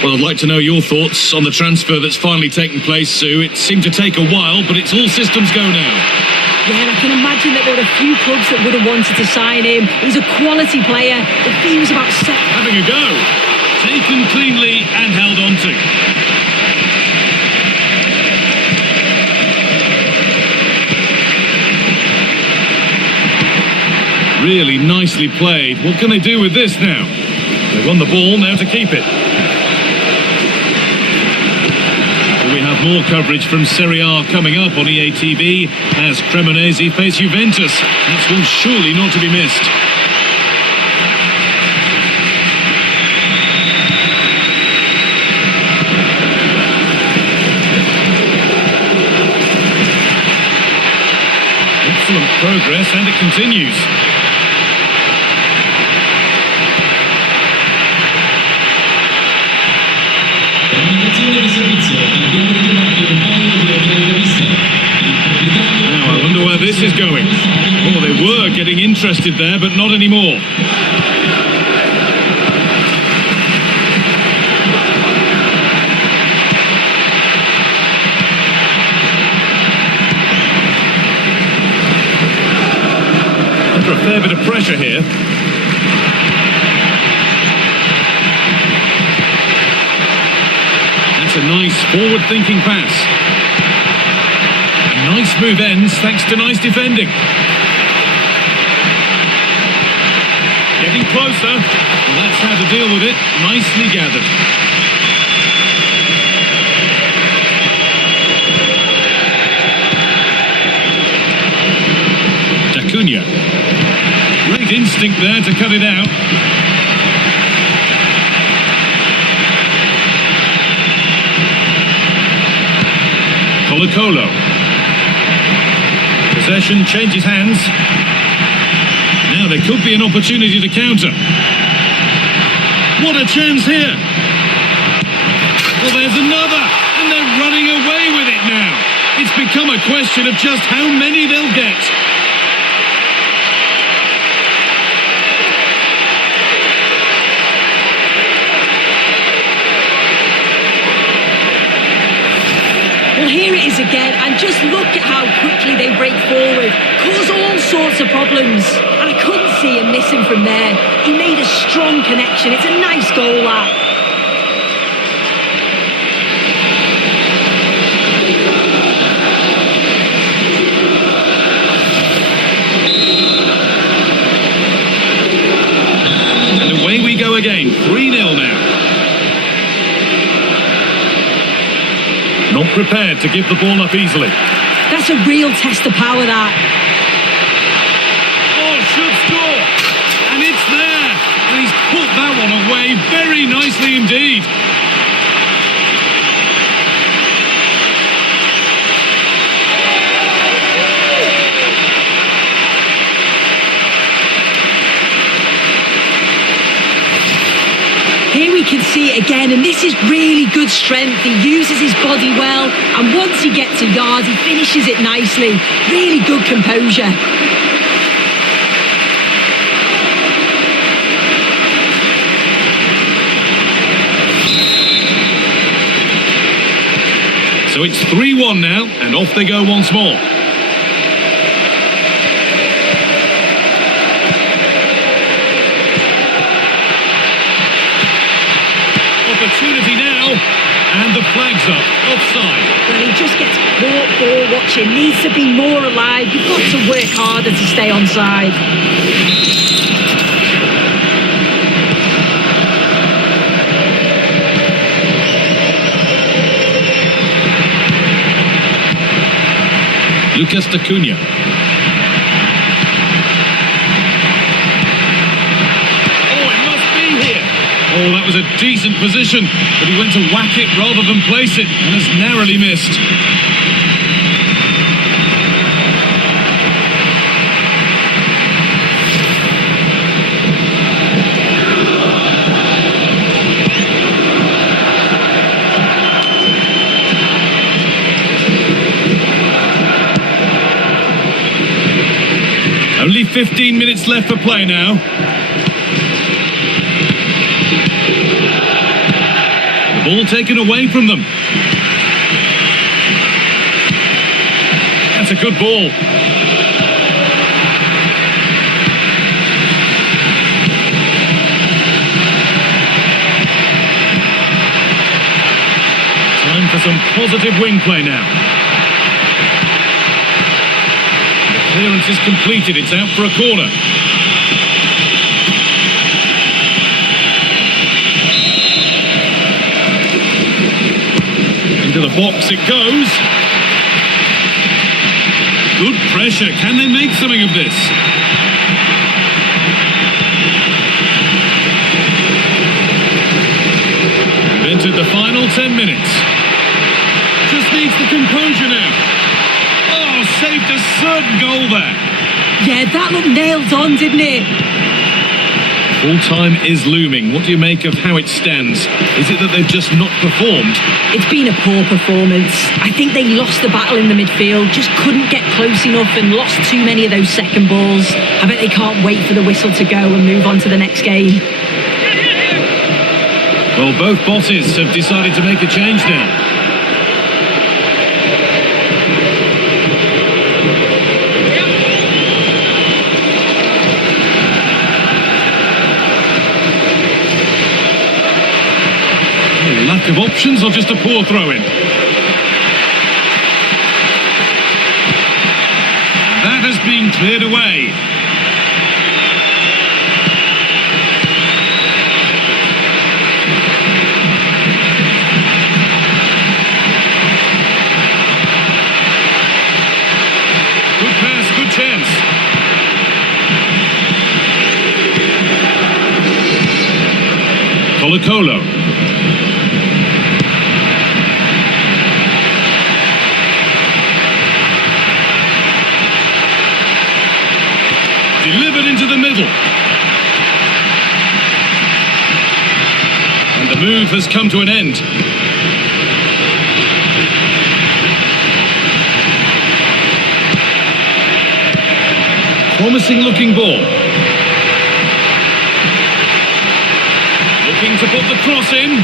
Well, I'd like to know your thoughts on the transfer that's finally taken place, Sue. It seemed to take a while, but it's all systems go now. Yeah, and I can imagine that there were a few clubs that would have wanted to sign him. He's a quality player. The fee was about Having a go. Taken cleanly and held on to. Really nicely played. What can they do with this now? They've won the ball, now to keep it. We have more coverage from SerieA coming up on EA TV as Cremonese face Juventus. That's one surely not to be missed. Excellent progress, and it continues. Now, I wonder where this is going. Oh, they were getting interested there, but not anymore. Under a fair bit of pressure here. A nice forward-thinking pass. A nice move ends thanks to nice defending. Getting closer. Well, that's how to deal with it. Nicely gathered. Acuna. Great instinct there to cut it out. Colo. Possession changes hands. Now there could be an opportunity to counter. What a chance here! Well, there's another, and they're running away with it now. It's become a question of just how many they'll get. Well, here it is again, and just look at how quickly they break forward, cause all sorts of problems. And I couldn't see him missing from there. He made a strong connection. It's a nice goal, that. And away we go again, 3-0 now. Not prepared to give the ball up easily. That's a real test of power, that. Oh, should score. And it's there. And he's put that one away very nicely indeed. Here we can see it again, and this is really good strength. He uses his body well, and once he gets a yard, he finishes it nicely. Really good composure. So it's 3-1 now, and off they go once more. Opportunity now, and the flag's up, offside. Well, he just gets caught ball watching, needs to be more alive. You've got to work harder to stay onside. Lucas Acuna. Oh, it must be here. Oh, that was a decent position, but he went to whack it rather than place it and has narrowly missed. Only 15 minutes left for play now. The ball taken away from them. That's a good ball. Time for some positive wing play now. Clearance is completed, it's out for a corner. Into the box it goes. Good pressure, can they make something of this? We've entered the final 10 minutes. Just needs the composure now. Saved a certain goal there. Yeah, that looked nailed on, didn't it? Full time is looming. What do you make of how it stands? Is it that they've just not performed? It's been a poor performance. I think they lost the battle in the midfield, just couldn't get close enough and lost too many of those second balls. I bet they can't wait for the whistle to go and move on to the next game. Well, both bosses have decided to make a change now. Lack of options or just a poor throw-in? That has been cleared away. Good pass, good chance. Colo-Colo. Delivered into the middle. And the move has come to an end. Promising looking ball. Looking to put the cross in.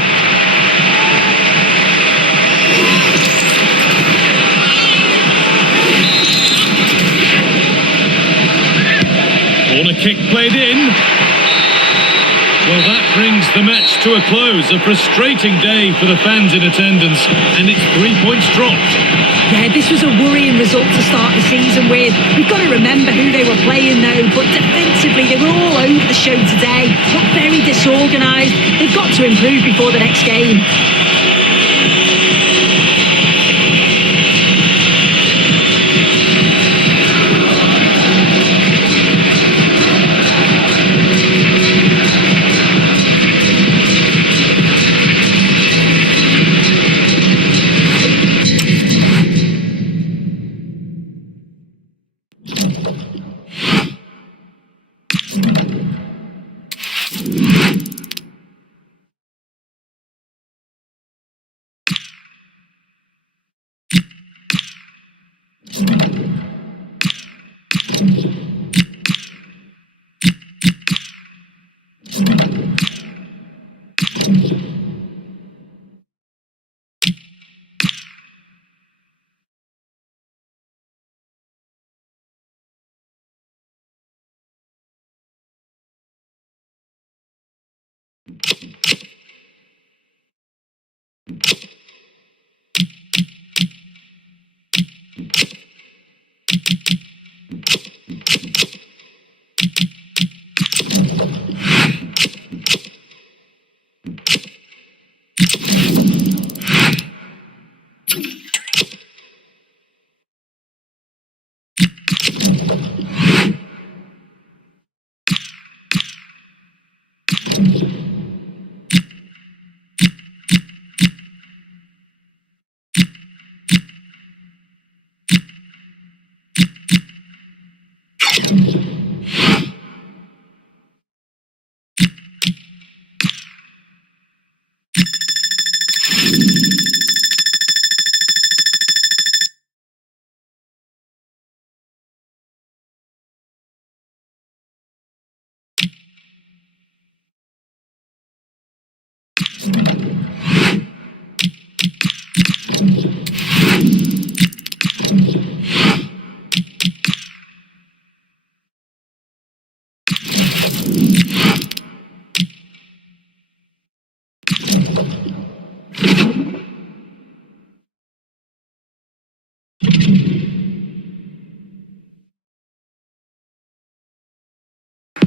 Corner kick played in. Well, that brings the match to a close. A frustrating day for the fans in attendance, and it's 3 points dropped. Yeah, this was a worrying result to start the season with. We've got to remember who they were playing though, but defensively they were all over the show today. Not very disorganised. They've got to improve before the next game.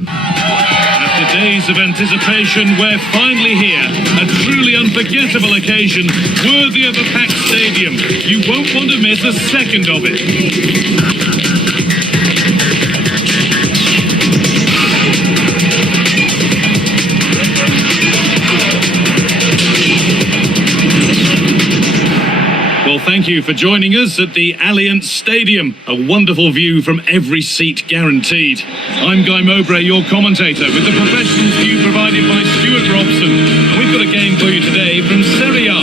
After days of anticipation, we're finally here. A truly unforgettable occasion, worthy of a packed stadium. You won't want to miss a second of it. Well, thank you for joining us at the Allianz Stadium. A wonderful view from every seat guaranteed. I'm Guy Mowbray, your commentator, with the professional view provided by Stuart Robson. And we've got a game for you today from SerieA.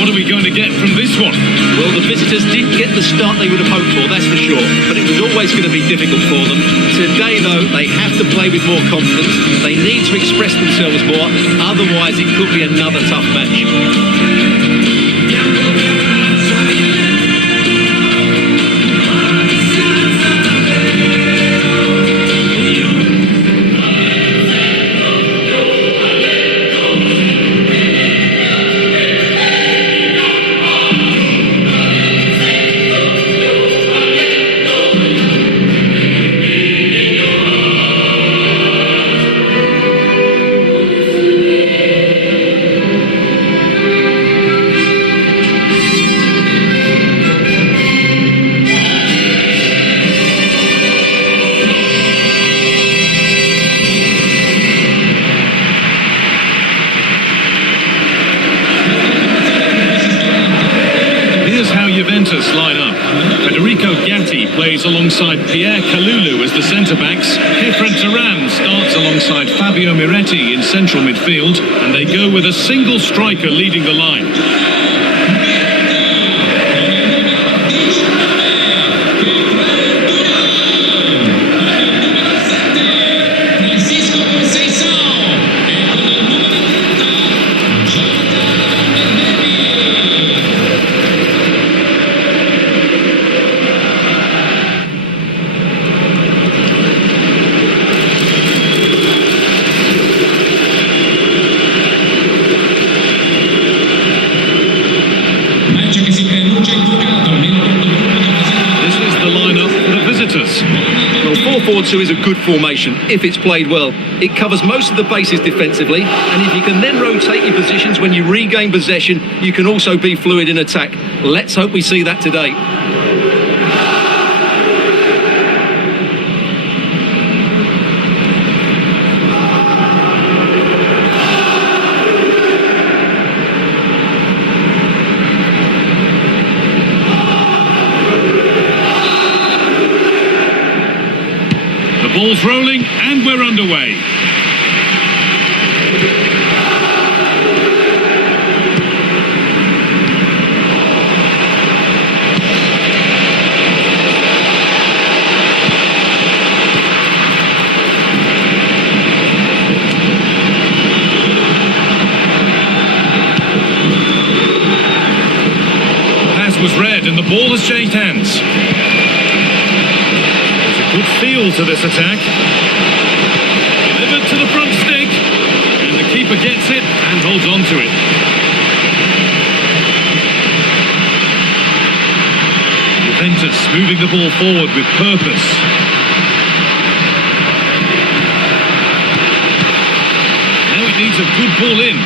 What are we going to get from this one? Well, the visitors didn't get the start they would have hoped for, that's for sure. But it was always going to be difficult for them. Today, though, they have to play with more confidence. They need to express themselves more. Otherwise, it could be another tough match. Line up. Federico Gatti plays alongside Pierre Kalulu as the centre-backs. Efren Turan starts alongside Fabio Miretti in central midfield, and they go with a single striker leading the line. Well, 4-4-2 is a good formation if it's played well. It covers most of the bases defensively, and if you can then rotate your positions when you regain possession, you can also be fluid in attack. Let's hope we see that today. Ball's rolling and we're underway. Pass was read and the ball has changed hands. Good feel to this attack. Delivered to the front stick. And the keeper keeper gets it and holds on to it. Juventus moving the ball forward with purpose. Now it needs a good ball in.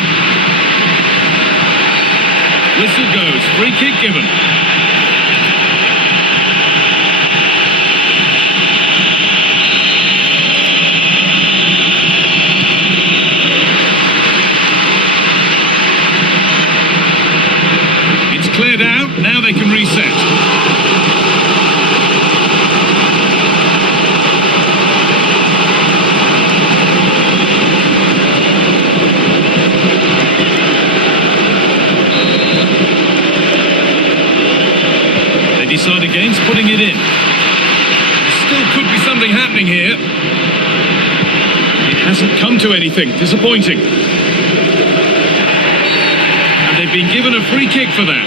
Whistle goes, free kick given. It's cleared out, now they can reset. Decide against putting it in. Still could be something happening here. It hasn't come to anything. Disappointing. And they've been given a free kick for that.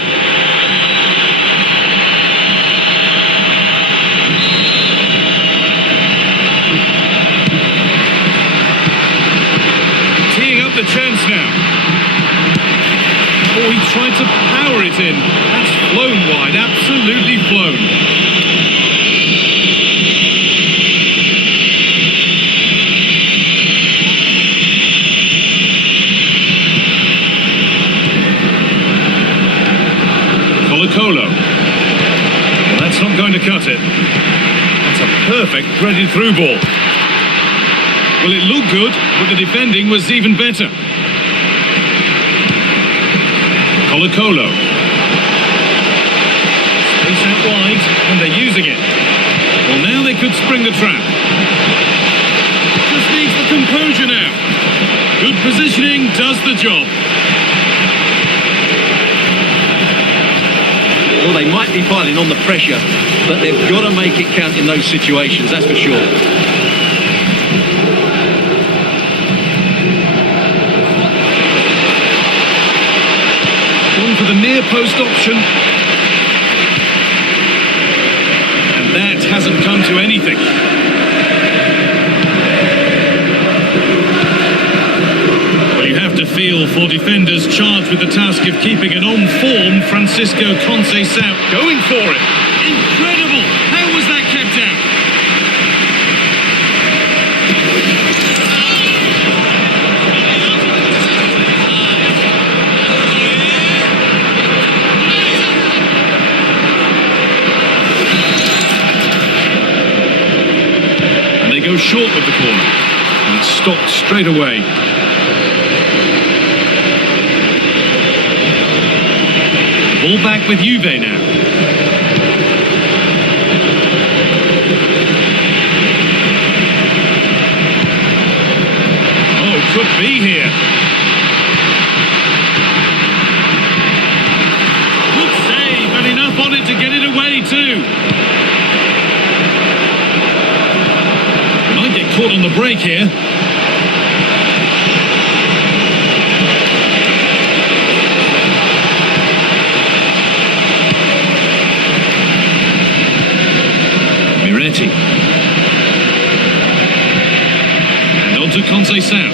Teeing up the chance now. Oh, he tried to power it in. That's flown wide, absolutely flown. Colo-Colo. Well, that's not going to cut it. That's a perfect threaded through ball. Well, it looked good, but the defending was even better. Colo-Colo. Space out wide, and they're using it. Well, now they could spring the trap. Just needs the composure now. Good positioning does the job. Well, they might be piling on the pressure, but they've got to make it count in those situations, that's for sure. For the near post option, and that hasn't come to anything. Well, you have to feel for defenders charged with the task of keeping an on-form Francisco Conceição. Going for it. Incredible! How was that kept out? Go short of the corner, and it's stopped straight away. Ball back with Juve now. Oh, could be here. Good save, and enough on it to get it away too. Might get caught on the break here. Miretti. And on to Conceição.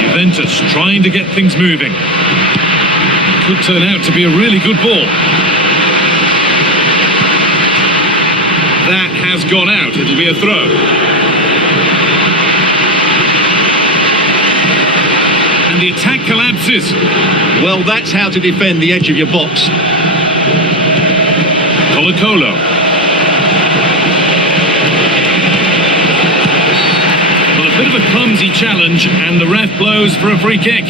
Juventus trying to get things moving. Could turn out to be a really good ball. That has gone out. It'll be a throw. And the attack collapses. Well, that's how to defend the edge of your box. Colo-Colo. Well, a bit of a clumsy challenge, and the ref blows for a free kick.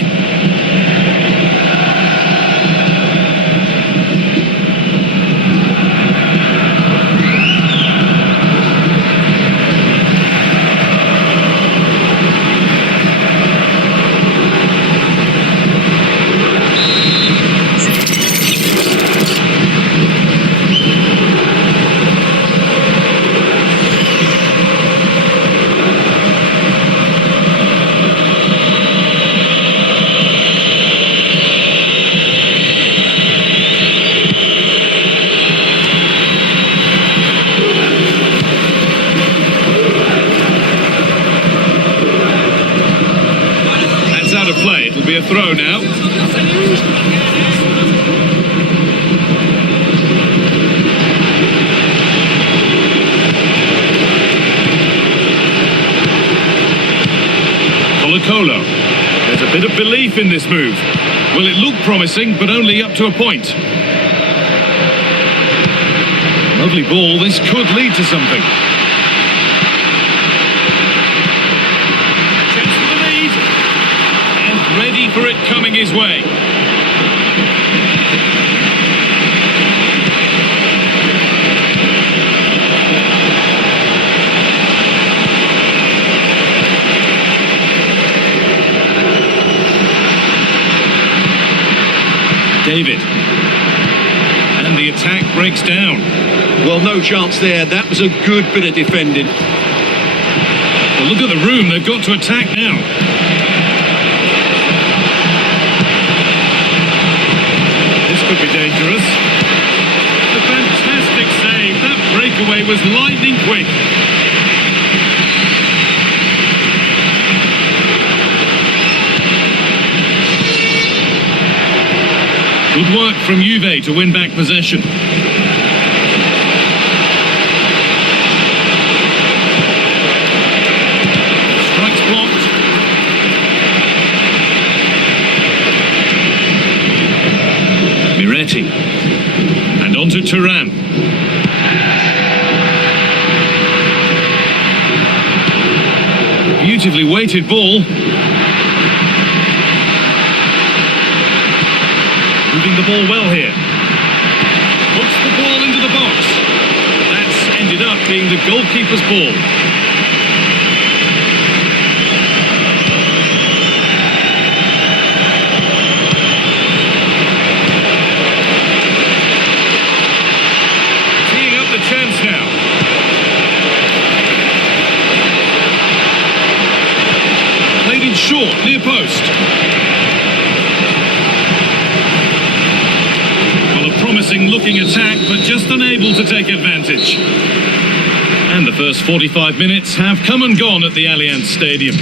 throw now. Colo. There's a bit of belief in this move. Well, it looked promising, but only up to a point. Lovely ball. This could lead to something. Chance for the lead. And ready for it coming his way. David. And the attack breaks down. Well, no chance there. That was a good bit of defending. Well, look at the room. They've got to attack now. This could be dangerous. A fantastic save. That breakaway was lightning quick. Good work from Juve to win back possession. Strikes blocked. Miretti. And on to Turan. Beautifully weighted ball. Moving the ball well here. Puts the ball into the box. That's ended up being the goalkeeper's ball. Teeing up the chance now. Played in short, near post. Promising looking attack, but just unable to take advantage. And the first 45 minutes have come and gone at the Allianz Stadium.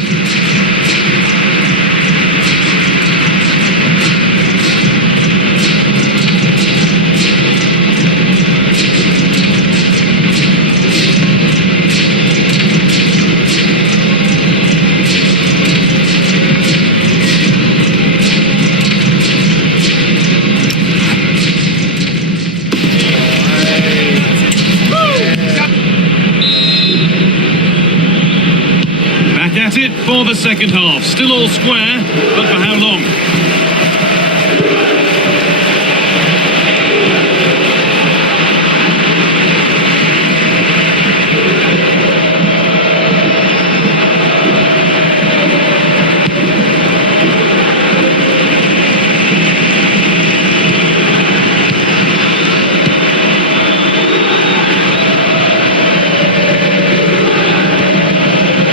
At it for the second half. Still all square, but for how long?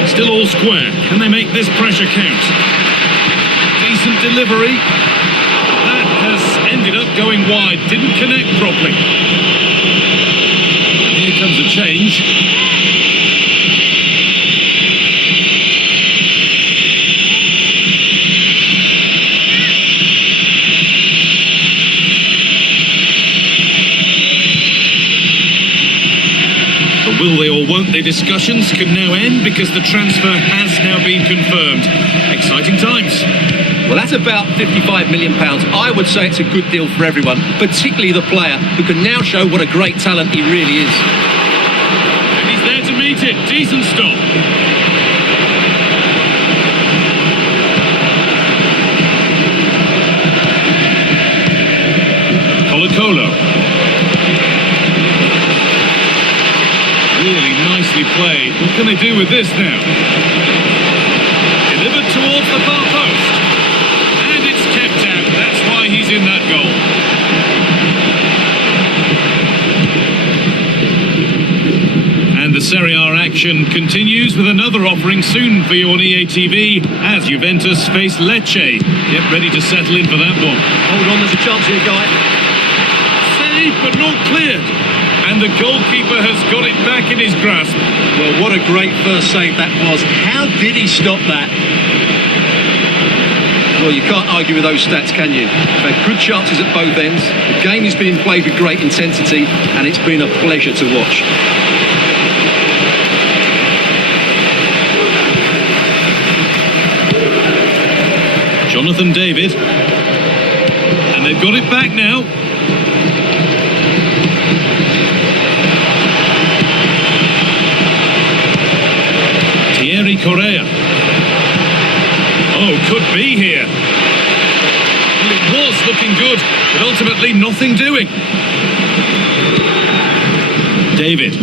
Still all square. Can they make this pressure count? Decent delivery. That has ended up going wide. Didn't connect properly. Here comes a change. Will they or won't they discussions can now end because the transfer has now been confirmed. Exciting times. Well, that's about £55 million. I would say it's a good deal for everyone, particularly the player, who can now show what a great talent he really is. And he's there to meet it. Decent stop. Colo. Really nicely played. What can they do with this now? Delivered towards the far post. And it's kept out. That's why he's in that goal. And the SerieA action continues with another offering soon for you on EA TV as Juventus face Lecce. Get ready to settle in for that one. Hold on, there's a chance here, Guy. Saved but not cleared. And the goalkeeper has got it back in his grasp. Well, what a great first save that was. How did he stop that? Well, you can't argue with those stats, can you? They've had good chances at both ends. The game is being played with great intensity, and it's been a pleasure to watch. Jonathan David. And they've got it back now. Thierry Correa. Oh, could be here. Well, it was looking good, but ultimately nothing doing. David.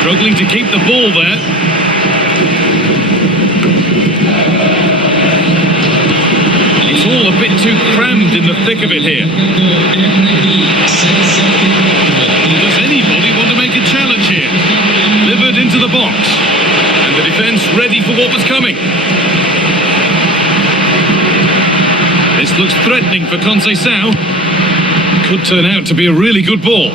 Struggling to keep the ball there. It's all a bit too crammed in the thick of it here. Does anybody want to make a challenge here? Delivered into the box. And the defence ready for what was coming. This looks threatening for Conceição. Could turn out to be a really good ball.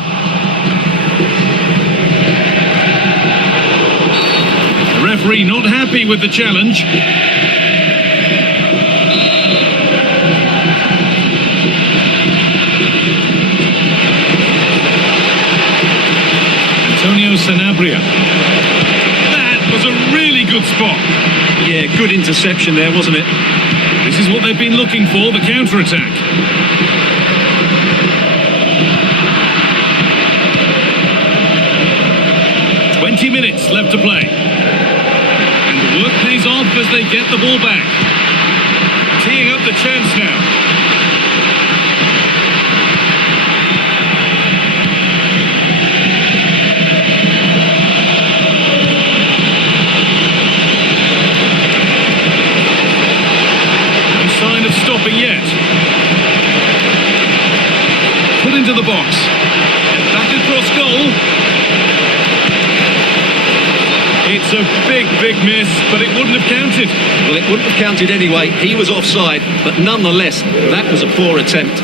The referee not happy with the challenge. Sanabria. That was a really good spot. Yeah, good interception there, wasn't it? This is what they've been looking for, the counter-attack. Minutes left to play. And the work pays off as they get the ball back. Teeing up the chance now. Sign of stopping yet. Put into the box. And back across goal. It's a big miss, but it wouldn't have counted. Well, it wouldn't have counted anyway. He was offside, but nonetheless, that was a poor attempt.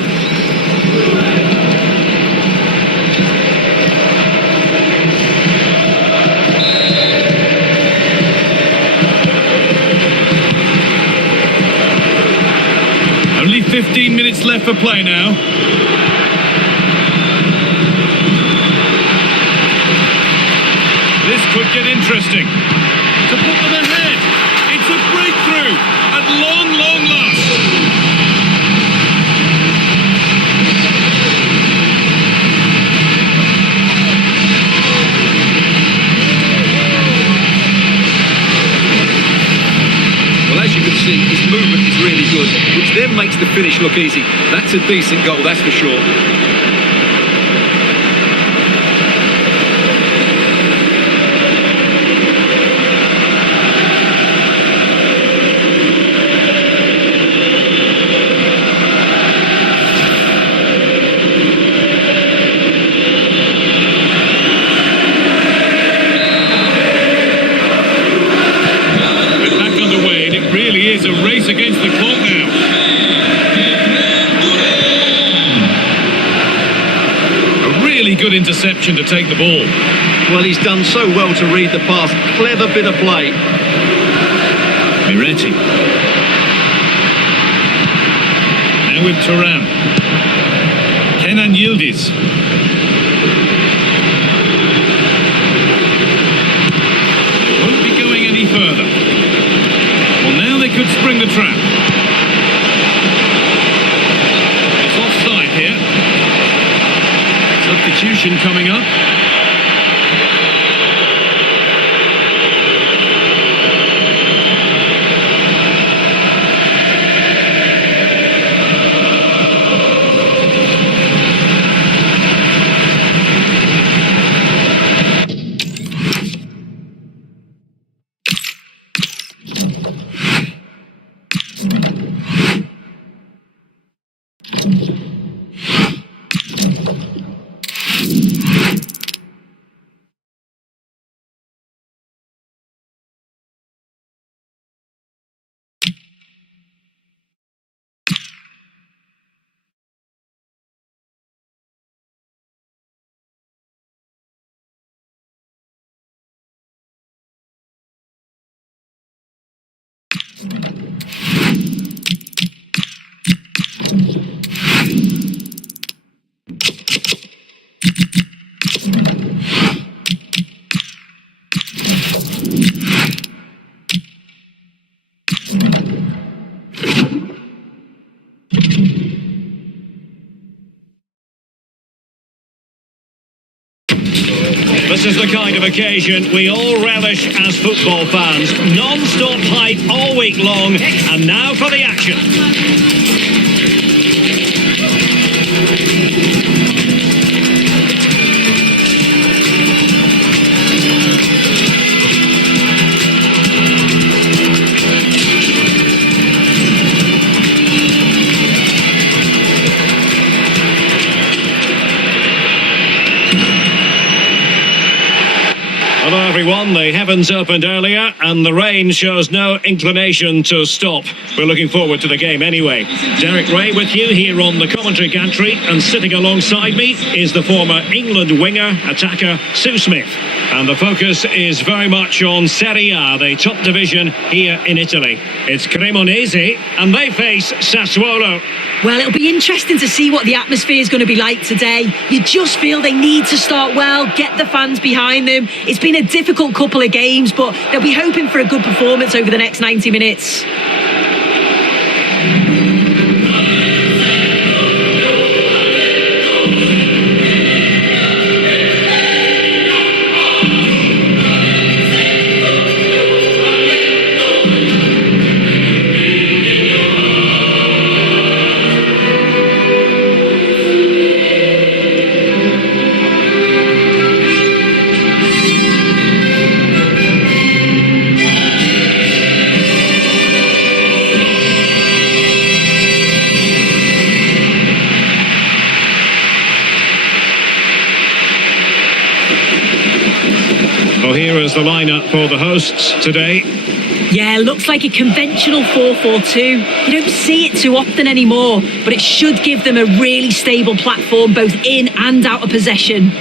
Only 15 minutes left for play now. This could get interesting. To put them ahead. It's a breakthrough at long last. Well, as you can see, his movement is really good, which then makes the finish look easy. That's a decent goal, that's for sure. Is a race against the clock now. A really good interception to take the ball. Well, he's done so well to read the pass. Clever bit of play. Miretti. Now with Thuram. Kenan Yildiz. Won't be going any further. Well, now they could spring the trap. It's offside here. Substitution coming up. This is the kind of occasion we all relish as football fans. Non-stop hype all week long, and now for the action. Hello everyone, the heavens opened earlier and the rain shows no inclination to stop. We're looking forward to the game anyway. Derek Ray with you here on the commentary gantry, and sitting alongside me is the former England winger, attacker Sue Smith. And the focus is very much on SerieA, the top division here in Italy. It's Cremonese and they face Sassuolo. Well, it'll be interesting to see what the atmosphere is going to be like today. You just feel they need to start well, get the fans behind them. It's been a difficult couple of games, but they'll be hoping for a good performance over the next 90 minutes. Well, here is the lineup for the hosts today. Yeah, looks like a conventional 4-4-2. You don't see it too often anymore, but it should give them a really stable platform both in and out of possession.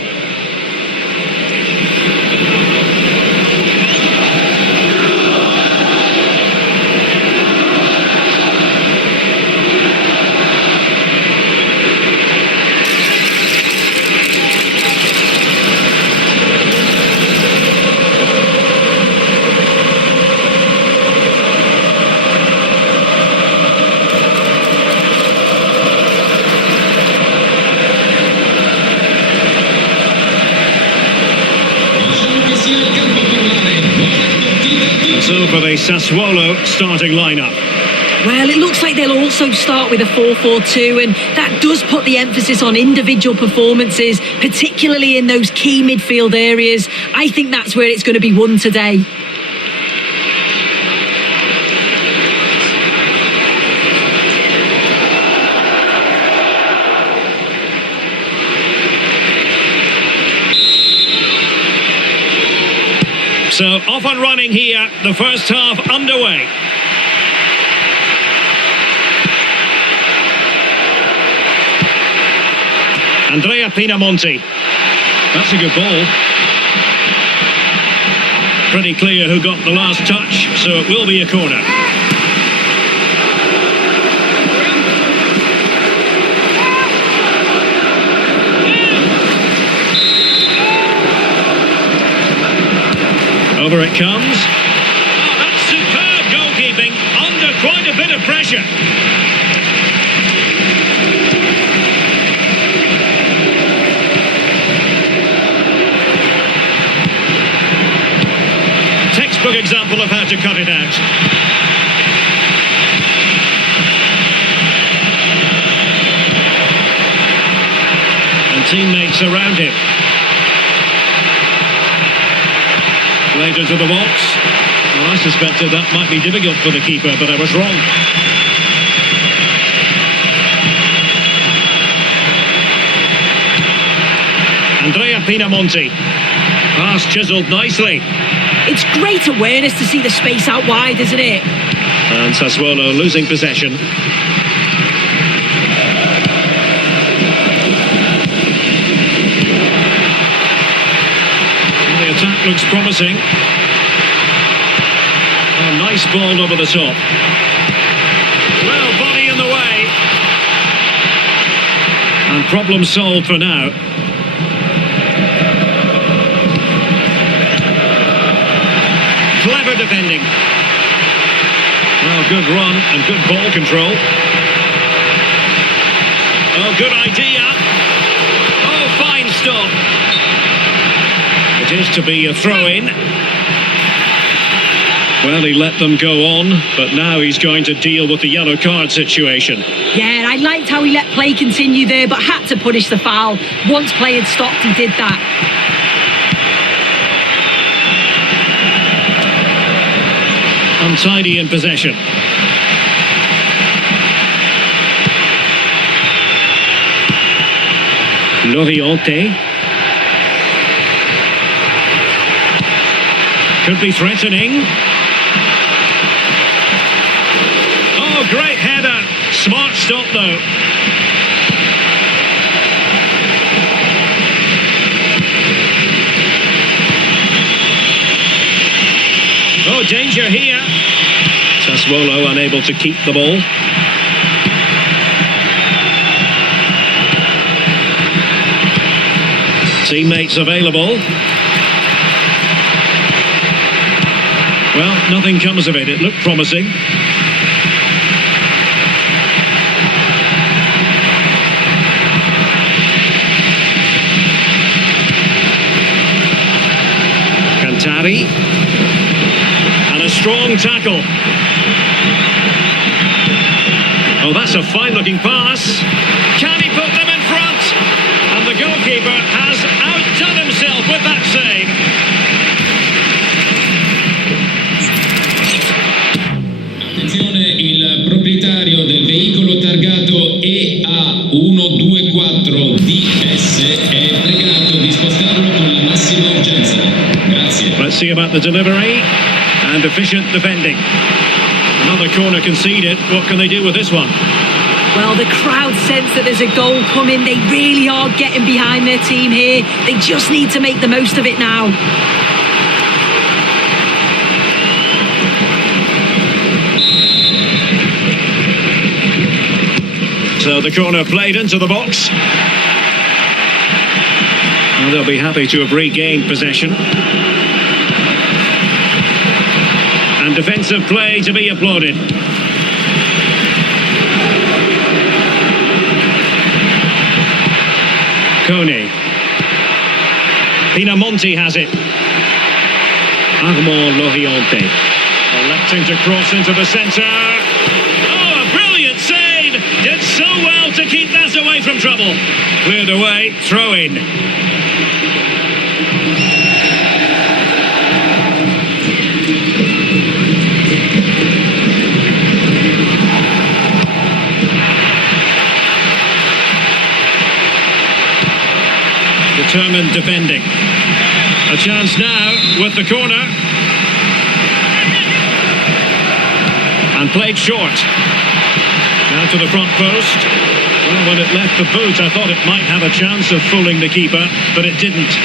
So for the Sassuolo starting lineup. Well, it looks like they'll also start with a 4-4-2, and that does put the emphasis on individual performances, particularly in those key midfield areas. I think that's where it's going to be won today. So off and running here, the first half underway. Andrea Pinamonti. That's a good ball. Pretty clear who got the last touch, so it will be a corner. Over it comes. Oh, that's superb goalkeeping under quite a bit of pressure. Textbook example of how to cut it out. And teammates around him. Later to the box. Well, I suspected that might be difficult for the keeper, but I was wrong. Andrea Pinamonti. Pass chiselled nicely. It's great awareness to see the space out wide, isn't it? And Sassuolo losing possession. The attack looks promising. Oh, nice ball over the top. Well, body in the way. And problem solved for now. Clever defending. Well, good run and good ball control. Oh, good idea. Oh, fine stop. It is to be a throw-in. Well, he let them go on, but now he's going to deal with the yellow card situation. Yeah, I liked how he let play continue there, but had to punish the foul. Once play had stopped, he did that. Untidy in possession. Loriente. Could be threatening. Oh, great header. Smart stop, though. Oh, danger here. Sassuolo unable to keep the ball. Teammates available. Well, nothing comes of it. It looked promising. Cantari. And a strong tackle. Oh, that's a fine-looking pass. Can he put them in front? And the goalkeeper has outdone himself with that save. Attenzione, il proprietario del veicolo targato EA124DS è pregato di spostarlo con la massima urgenza. Grazie. Let's see about the delivery and efficient defending. Another corner conceded. What can they do with this one? Well, the crowd sense that there's a goal coming. They really are getting behind their team here. They just need to make the most of it now. So the corner played into the box. Well, they'll be happy to have regained possession. And defensive play to be applauded. Kone. Pinamonti has it. Armand Loriente. Electing to cross into the centre. Oh, a brilliant save! Did so well to keep that away from trouble. Cleared away, throw in. Determined defending. A chance now with the corner. And played short. Now to the front post. Well, when it left the boot, I thought it might have a chance of fooling the keeper, but it didn't.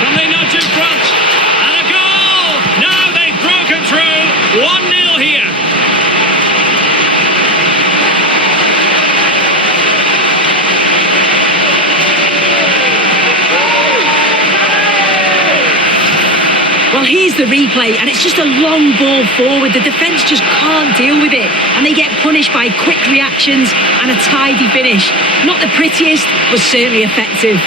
Can they nudge in front? And a goal! Now they've broken through. 1-0 here. Well, here's the replay, and it's just a long ball forward. The defence just can't deal with it, and they get punished by quick reactions and a tidy finish. Not the prettiest, but certainly effective.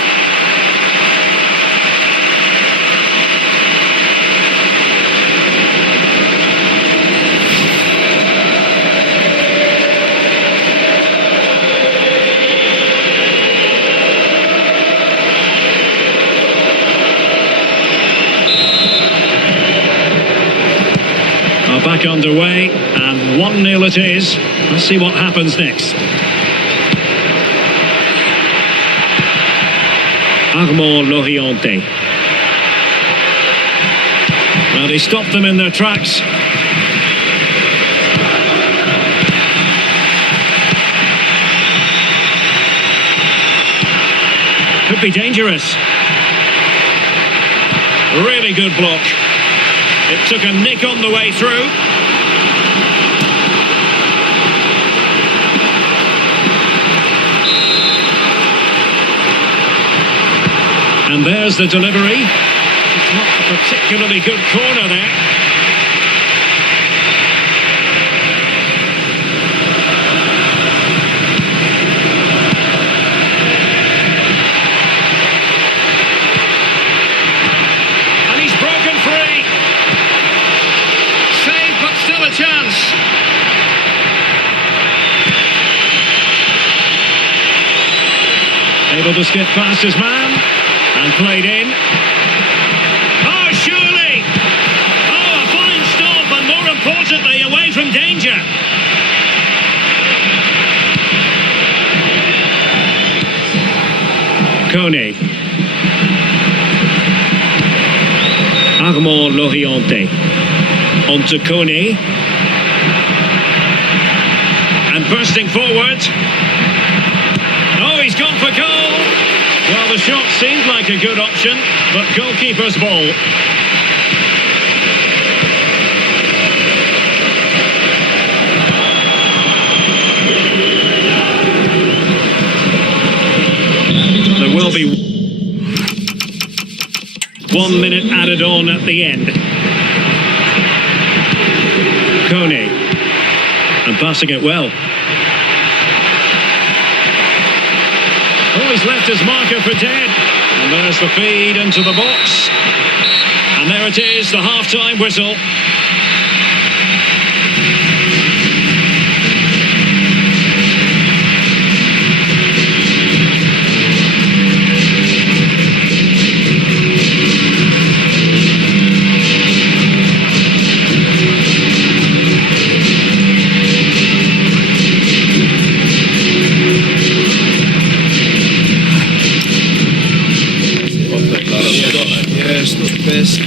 Back underway, and 1-0 it is. Let's see what happens next. Armand Loriente. Well, they stopped them in their tracks. Could be dangerous. Really good block. It took a nick on the way through. And there's the delivery. It's not a particularly good corner there. Able to skip past his man and played in. Oh, surely! Oh, a fine stop, and more importantly, away from danger. Kone. Armand Loriente. On to Kone. And bursting forward. Oh, he's gone for goal. Well, the shot seemed like a good option, but goalkeeper's ball. There will be 1 minute added on at the end. Kone. And passing it well. Oh, he's left his marker for dead. And there's the feed into the box. And there it is, the half-time whistle. Yes, not the best.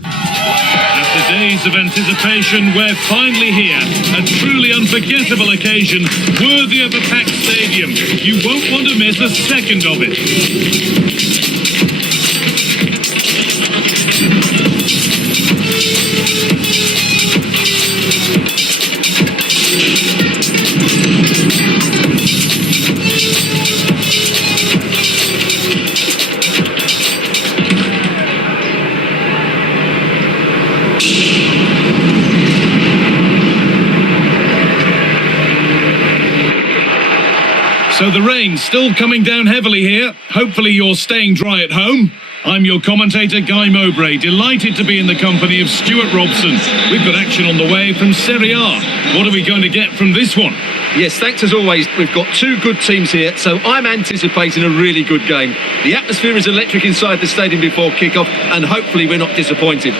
After days of anticipation, we're finally here. A truly unforgettable occasion, worthy of a packed stadium. You won't want to miss a second of it. So the rain's still coming down heavily here. Hopefully you're staying dry at home. I'm your commentator, Guy Mowbray, delighted to be in the company of Stuart Robson. We've got action on the way from SerieA. What are we going to get from this one? Yes, thanks as always. We've got two good teams here, so I'm anticipating a really good game. The atmosphere is electric inside the stadium before kick-off, and hopefully we're not disappointed.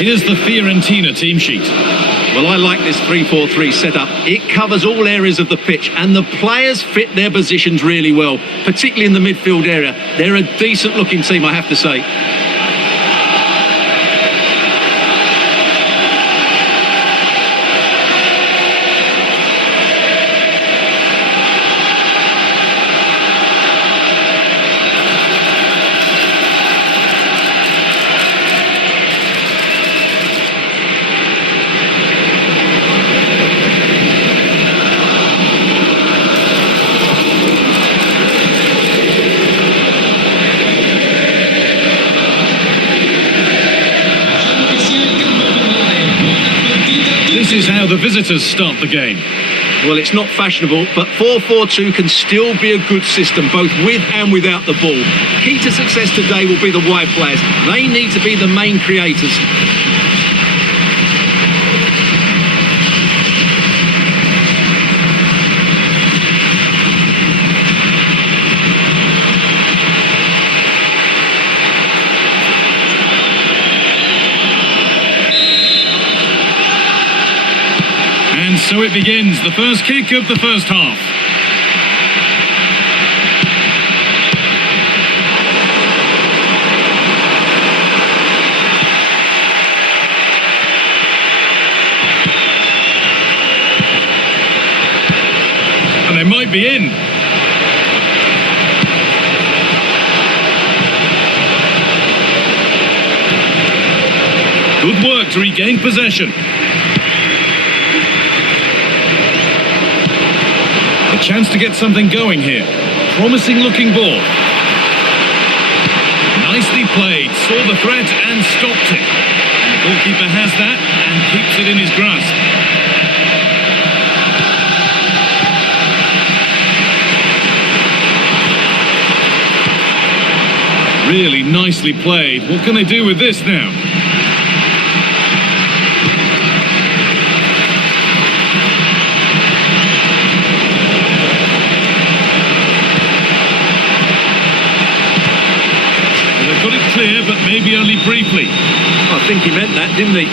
Here's the Fiorentina team sheet. Well, I like this 3-4-3 setup. It covers all areas of the pitch, and the players fit their positions really well, particularly in the midfield area. They're a decent-looking team, I have to say. visitors start the game. Well, it's not fashionable, but 4-4-2 can still be a good system, both with and without the ball. Key to success today will be the wide players. They need to be the main creators. And so it begins, the first kick of the first half. And they might be in. Good work to regain possession. A chance to get something going here. Promising looking ball. Nicely played, saw the threat and stopped it. And the goalkeeper has that and keeps it in his grasp. Really nicely played. What can they do with this now? Got it clear, but maybe only briefly. I think he meant that, didn't he?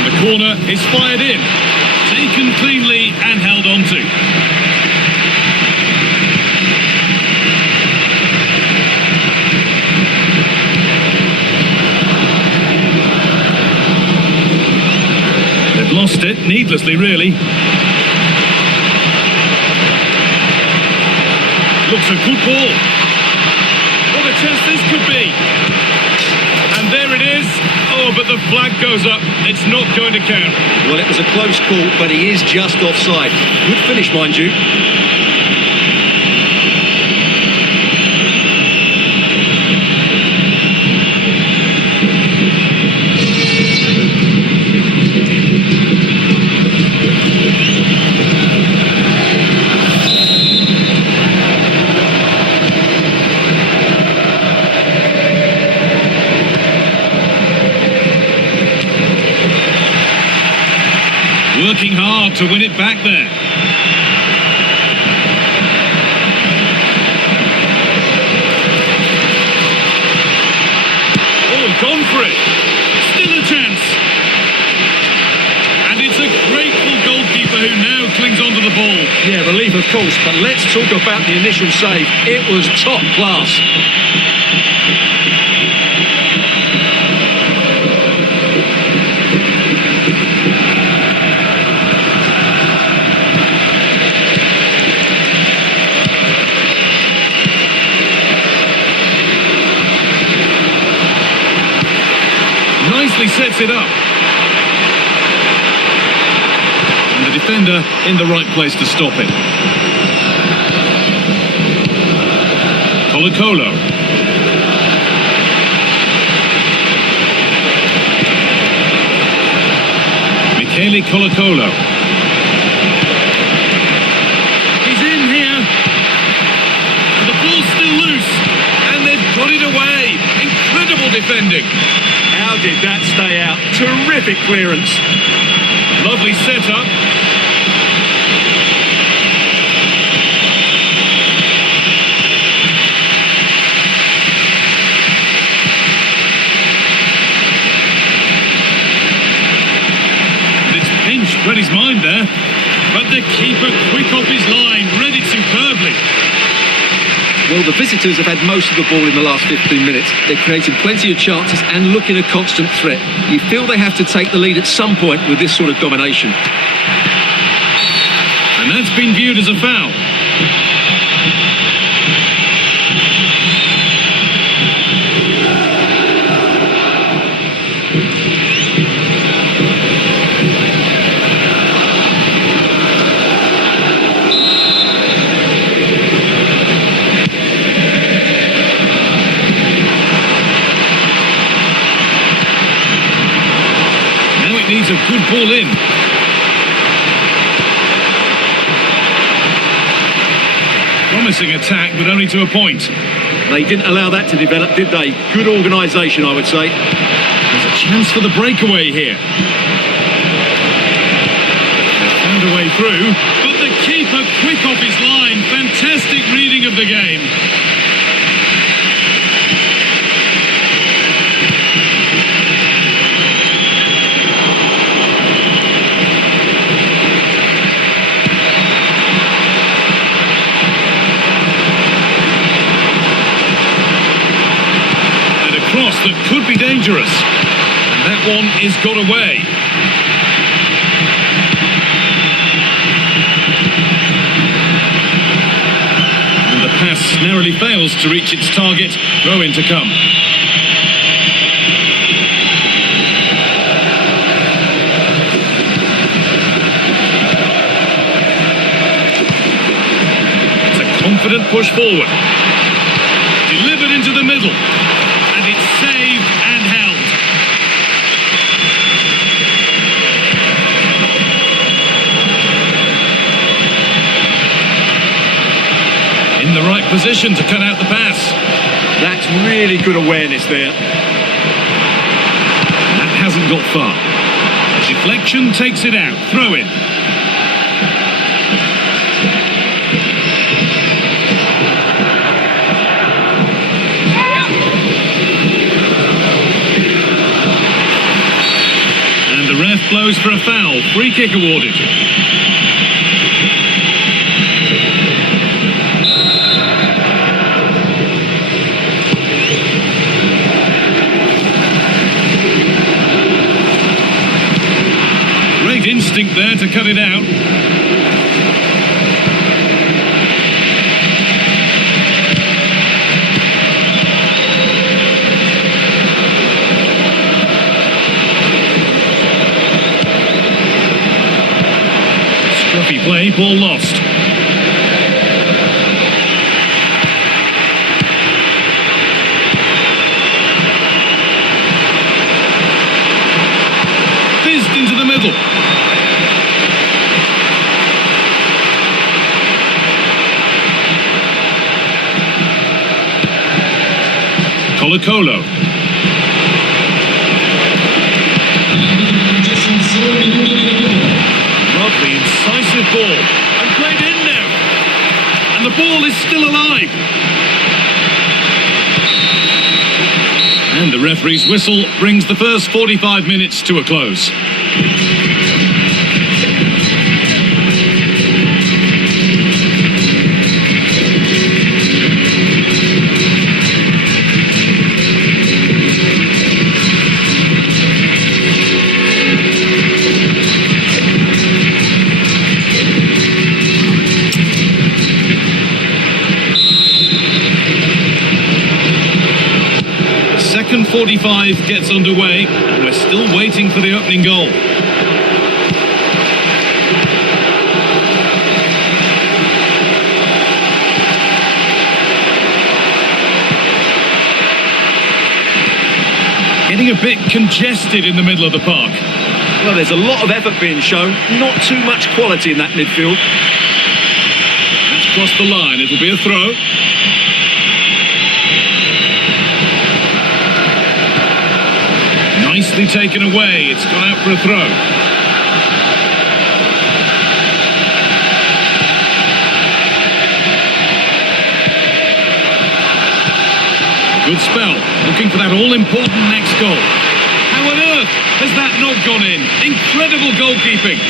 And the corner is fired in. Taken cleanly and held on to. Lost it, needlessly really. Looks a good ball. What a chance this could be. And there it is. Oh, but the flag goes up. It's not going to count. Well, it was a close call, but he is just offside. Good finish, mind you. Working hard to win it back there. Oh, gone for it. Still a chance. And it's a grateful goalkeeper who now clings onto the ball. Yeah, relief of course, but let's talk about the initial save. It was top class. Nicely sets it up. And the defender in the right place to stop it. Colo-Colo. Michele Colo-Colo. He's in here. And the ball's still loose. And they've got it away. Incredible defending. How did that stay out? Terrific clearance. Lovely setup. And it's pinched, read his mind there. But the keeper quick off his line, read it superbly. Well, the visitors have had most of the ball in the last 15 minutes. They've created plenty of chances and looking a constant threat. You feel they have to take the lead at some point with this sort of domination. And that's been viewed as a foul. good ball in. Promising attack, but only to a point. They didn't allow that to develop, did they? Good organisation, I would say. There's a chance for the breakaway here. They found a way through, but the keeper quick off his line. Fantastic reading of the game. That could be dangerous, and that one is got away. And the pass narrowly fails to reach its target. Throw in to come. It's a confident push forward, delivered into the middle. Saved and held. In the right position to cut out the pass. That's really good awareness there. That hasn't got far. Deflection takes it out. Throw in. Blows for a foul. Free kick awarded. Great instinct there to cut it out. Play, ball lost. Fizzed into the middle. Colo-Colo. Lovely, incisive ball, and played in now. And the ball is still alive. And the referee's whistle brings the first 45 minutes to a close. Second 45 gets underway, and we're still waiting for the opening goal. Getting a bit congested in the middle of the park. Well, there's a lot of effort being shown, not too much quality in that midfield. That's crossed the line, it'll be a throw. Nicely taken away, it's gone out for a throw. Good spell, looking for that all-important next goal. How on earth has that not gone in? Incredible goalkeeping.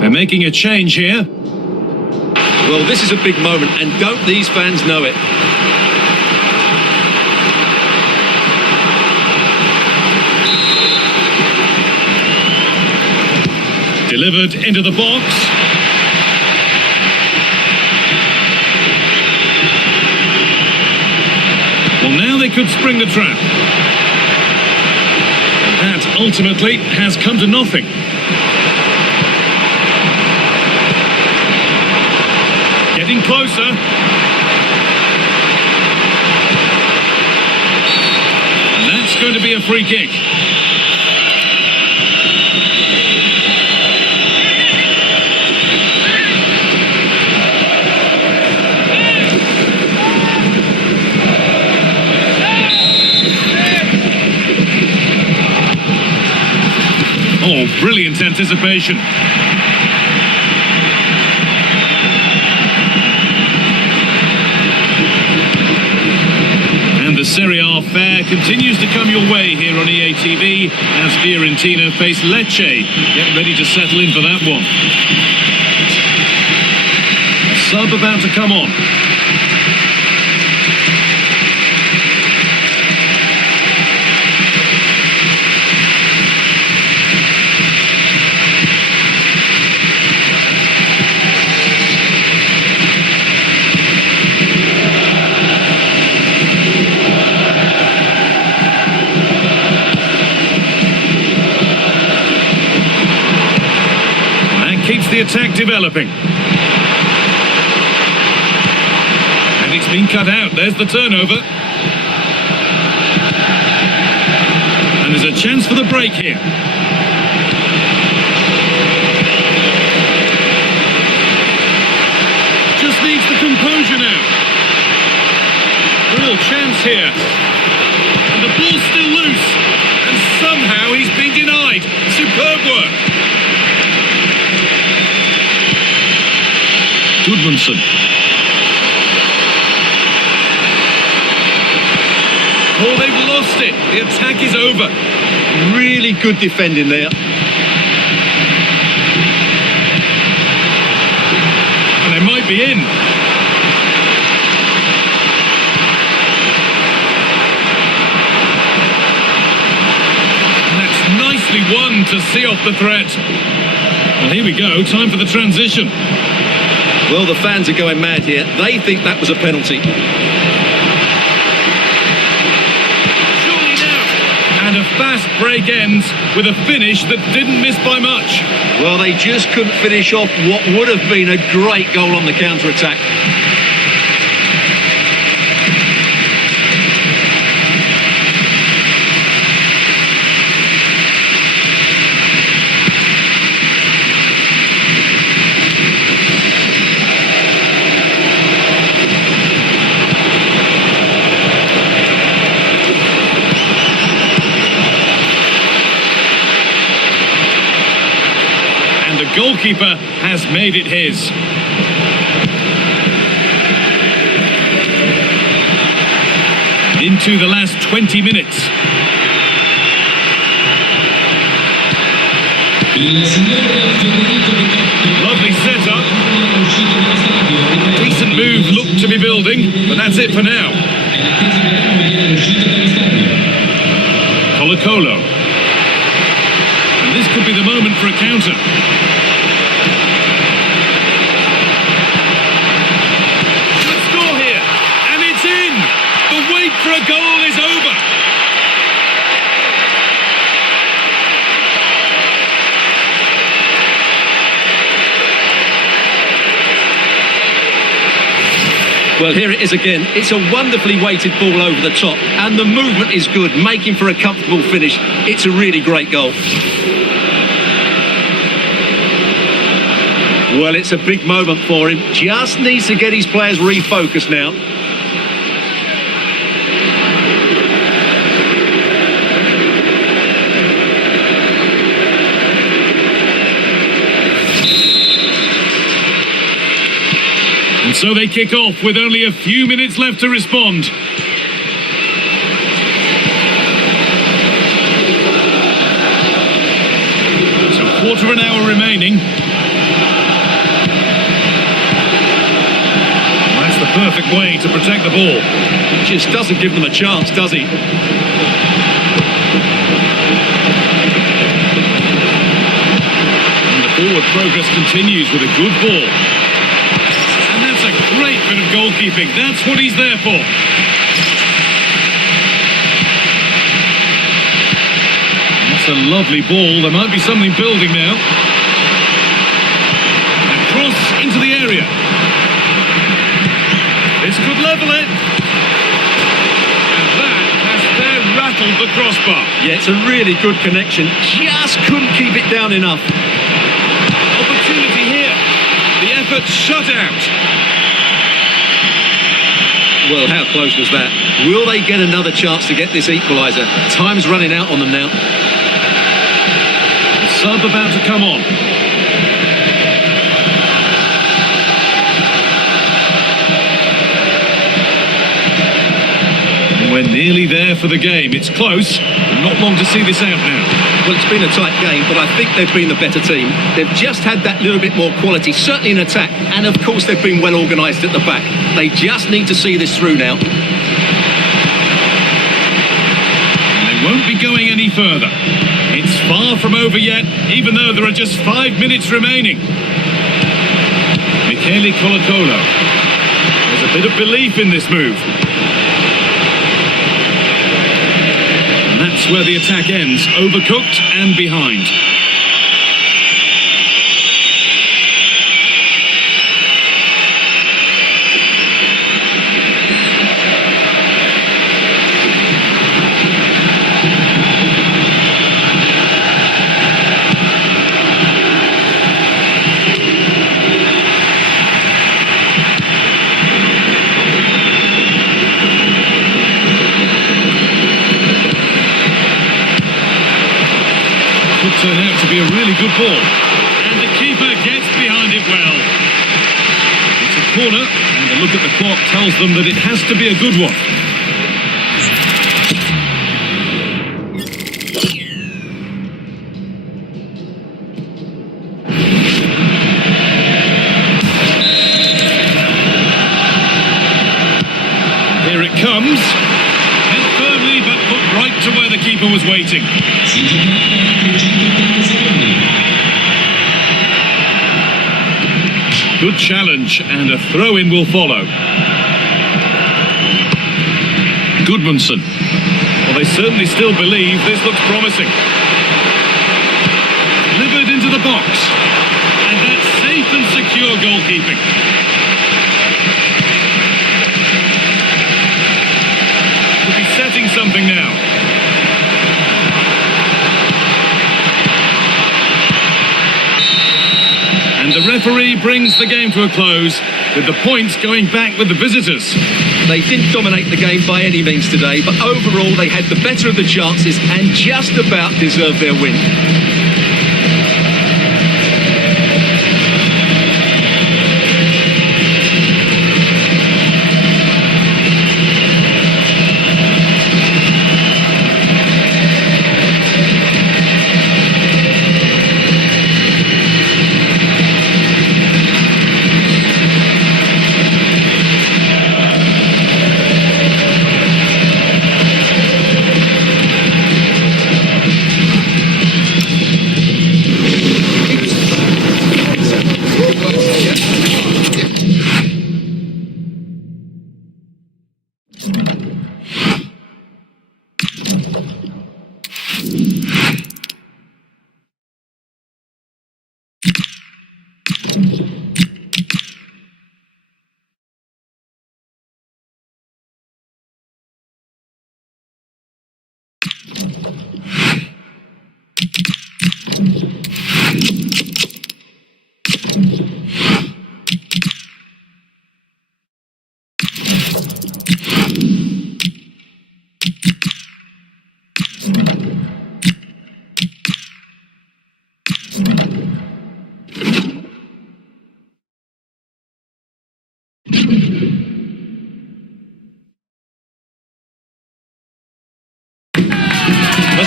They're making a change here. Well, this is a big moment, and don't these fans know it? Delivered into the box. Well, now they could spring the trap. That ultimately has come to nothing. Getting getting closer. And that's going to be a free kick. Oh, brilliant anticipation. And the SerieA fare continues to come your way here on EA TV as Fiorentina face Lecce. Get ready to settle in for that one. A sub about to come on. Keeps the attack developing. And it's been cut out. There's the turnover. And there's a chance for the break here. Just needs the composure now. Real chance here. And the ball's still loose. And somehow he's been denied. Superb work. Goodmanson. Oh, they've lost it. The attack is over. Really good defending there. And they might be in. And that's nicely won to see off the threat. Well, here we go. Time for the transition. Well, the fans are going mad here. They think that was a penalty. Surely now. And a fast break ends with a finish that didn't miss by much. Well, they just couldn't finish off what would have been a great goal on the counter-attack. Goalkeeper has made it his. Into the last 20 minutes. Lovely setup. Decent move looked to be building, but that's it for now. Colo-Colo. And this could be the moment for a counter. For a goal is over. Well, here it is again. It's a wonderfully weighted ball over the top, and the movement is good, making for a comfortable finish. It's a really great goal. Well, it's a big moment for him. Just needs to get his players refocused now. And so they kick off with only a few minutes left to respond. So quarter of an hour remaining. That's the perfect way to protect the ball. Just doesn't give them a chance, does he? And the forward progress continues with a good ball. A great bit of goalkeeping. That's what he's there for. That's a lovely ball. There might be something building now. And cross into the area. This could level it. And that has then rattled the crossbar. Yeah, it's a really good connection. Just couldn't keep it down enough. Opportunity here. The effort shut out. Well, how close was that? Will they get another chance to get this equaliser? Time's running out on them now. The sub about to come on. We're nearly there for the game. It's close. Not long to see this out now. Well, it's been a tight game, but I think they've been the better team. They've just had that little bit more quality, certainly in attack, and of course they've been well organised at the back. They just need to see this through now. They won't be going any further. It's far from over yet, even though there are just 5 minutes remaining. Michele Colo-Colo. There's a bit of belief in this move. That's where the attack ends, overcooked and behind. Turn out to be a really good ball, and the keeper gets behind it well. It's a corner, and a look at the clock tells them that it has to be a good one. Here it comes, hit firmly but put right to where the keeper was waiting. Good challenge, and a throw-in will follow. Goodmanson. Well, they certainly still believe this looks promising. Delivered into the box. And that's safe and secure goalkeeping. Could be setting something now. And the referee brings the game to a close, with the points going back with the visitors. They didn't dominate the game by any means today, but overall they had the better of the chances and just about deserved their win.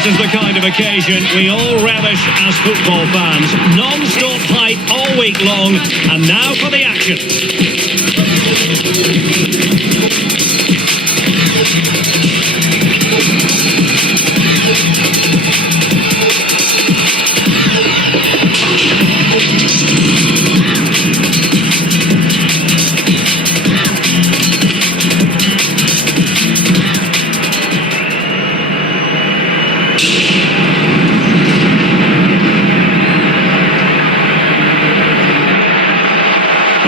This is the kind of occasion we all relish as football fans. Non-stop hype all week long, and now for the action.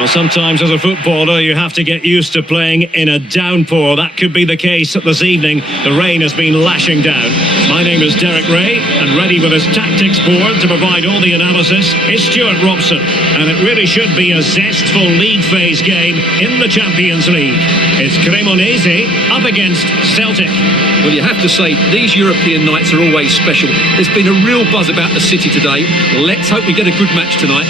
Well, sometimes as a footballer you have to get used to playing in a downpour. That could be the case this evening. The rain has been lashing down. My name is Derek Ray, and ready with his tactics board to provide all the analysis is Stuart Robson. And it really should be a zestful league phase game in the Champions League. It's Cremonese up against Celtic. Well, you have to say, these European nights are always special. There's been a real buzz about the city today. Let's hope we get a good match tonight.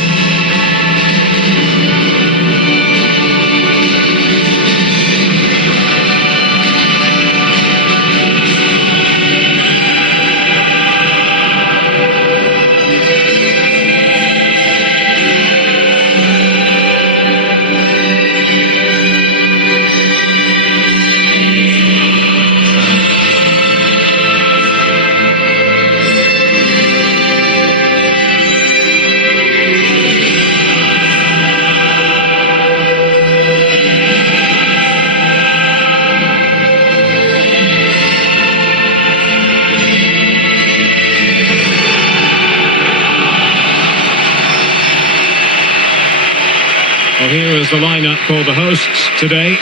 Well, here is the lineup for the hosts today.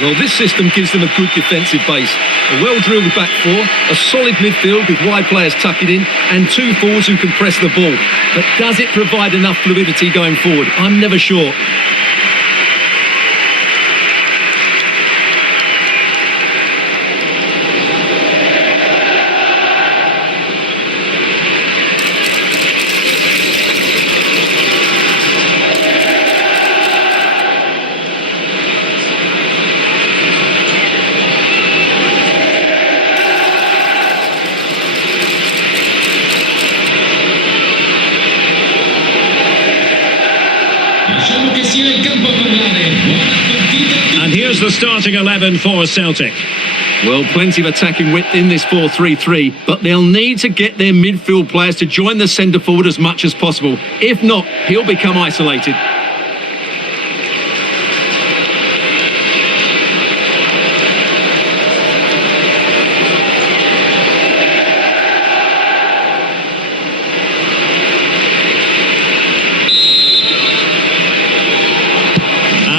Well, this system gives them a good defensive base. A well-drilled back four, a solid midfield with wide players tucking in, and two forwards who can press the ball. But does it provide enough fluidity going forward? I'm never sure. Lasciamo che sia il campo a parlare. Buona partita. And here's the starting 11 for Celtic. Well, plenty of attacking width in this 4-3-3, but they'll need to get their midfield players to join the centre forward as much as possible. If not, he'll become isolated.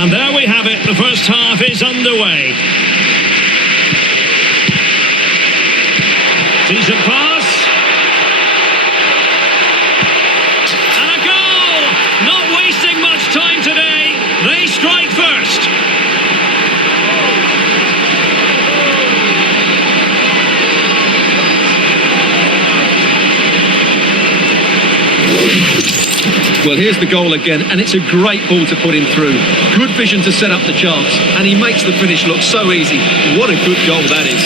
And there we have it. The first half is underway. Decent pass. And a goal! Not wasting much time today. They strike first. Well, here's the goal again, and it's a great ball to put him through. Good vision to set up the chance, and he makes the finish look so easy. What a good goal that is.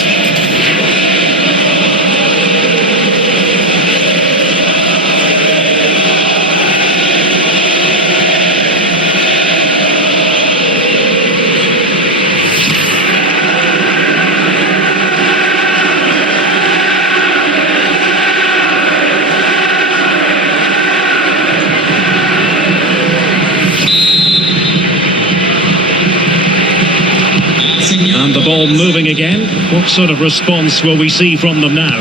And the ball moving again. What sort of response will we see from them now?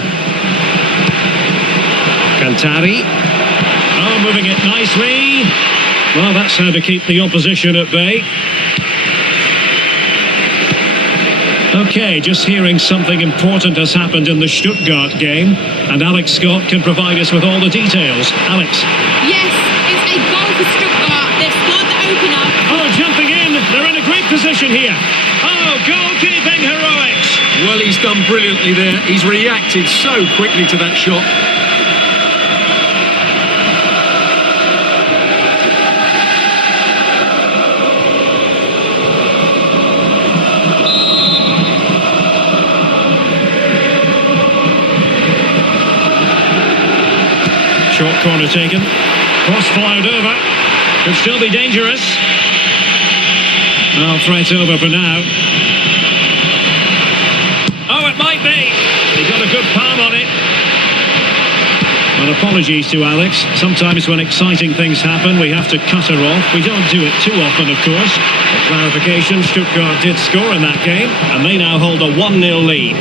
Alcantara. Oh, moving it nicely. Well, that's how to keep the opposition at bay. Okay, just hearing something important has happened in the Stuttgart game, and Alex Scott can provide us with all the details. Alex. Yes, it's a goal for Stuttgart. They've scored the opener. Oh, jumping in. They're in a great position here. Oh, goalkeeping heroics. Well, he's done brilliantly there. He's reacted so quickly to that shot. Short corner taken. Cross fired over. Could still be dangerous. Well, threat over for now. Oh, it might be. He got a good palm on it. Well, apologies to Alex. Sometimes when exciting things happen, we have to cut her off. We don't do it too often, of course. For clarification, Stuttgart did score in that game, and they now hold a 1-0 lead.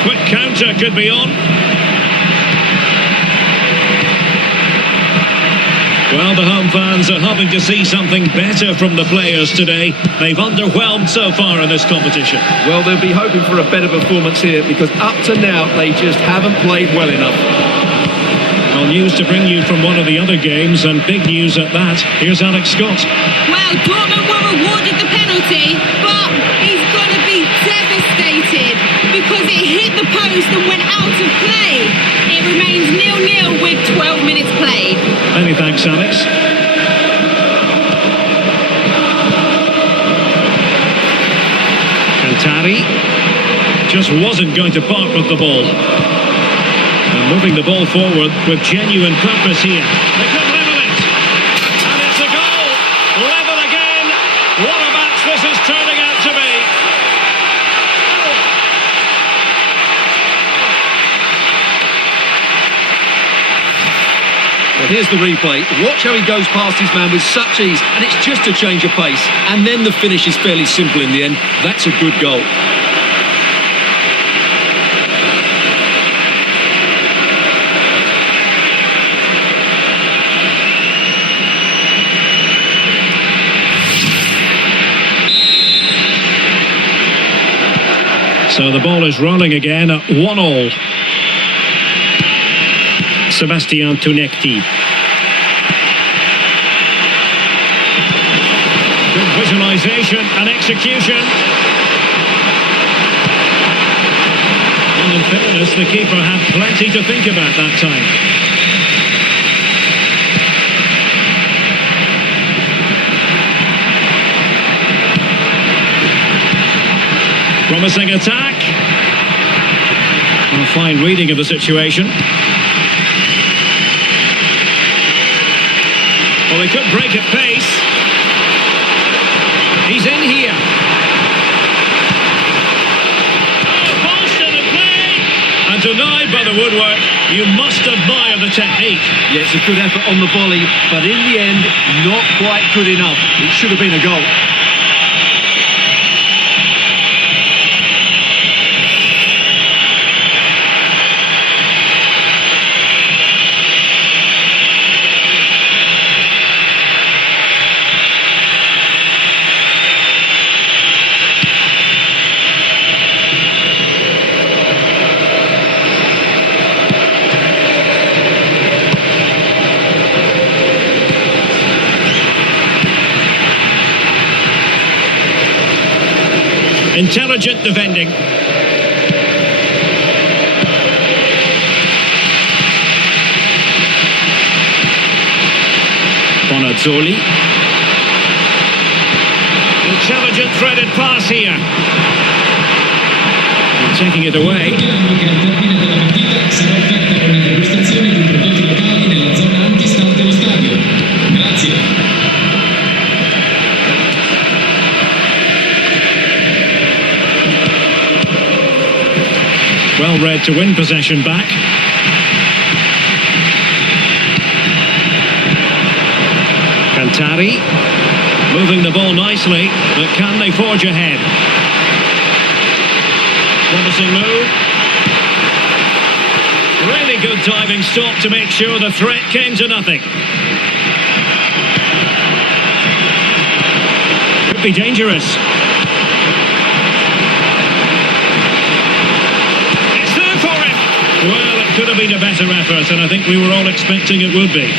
Quick counter could be on. Well, the home fans are hoping to see something better from the players today. They've underwhelmed so far in this competition. Well, they'll be hoping for a better performance here because up to now they just haven't played well enough. Well, news to bring you from one of the other games, and big news at that. Here's Alex Scott. Well, Dortmund were rewarded the penalty, but he's going to be devastated because it hit the post and went out of play. It remains 0-0 with 12 minutes played. Many thanks, Alex. Alcantara just wasn't going to part with the ball. And moving the ball forward with genuine purpose here. They could level it. And it's a goal. Level again. What a match this is turning out to be. Well, here's the replay. Watch how he goes past his man with such ease, and it's just a change of pace. And then the finish is fairly simple in the end. That's a good goal. So the ball is rolling again at 1-1. Sebastian Tunekti. Good visualisation and execution. And in fairness, the keeper had plenty to think about that time. Promising attack. A fine reading of the situation. Well, he could break at pace. He's in here. Oh, Boston in play. And denied by the woodwork. You must admire the technique. Yeah, it's a good effort on the volley, but in the end, not quite good enough. It should have been a goal. Intelligent defending. Bonazzoli. Intelligent threaded pass here. And taking it away. Ricordiamo che al termine della partita sarà offerta una degustazione di prodotti locali nella zona anti-star dello stadio. Grazie. Well read to win possession back. Cantari moving the ball nicely, but can they forge ahead? Promising move. Really good diving stop to make sure the threat came to nothing. Could be dangerous. Well, it could have been a better effort, and I think we were all expecting it would be.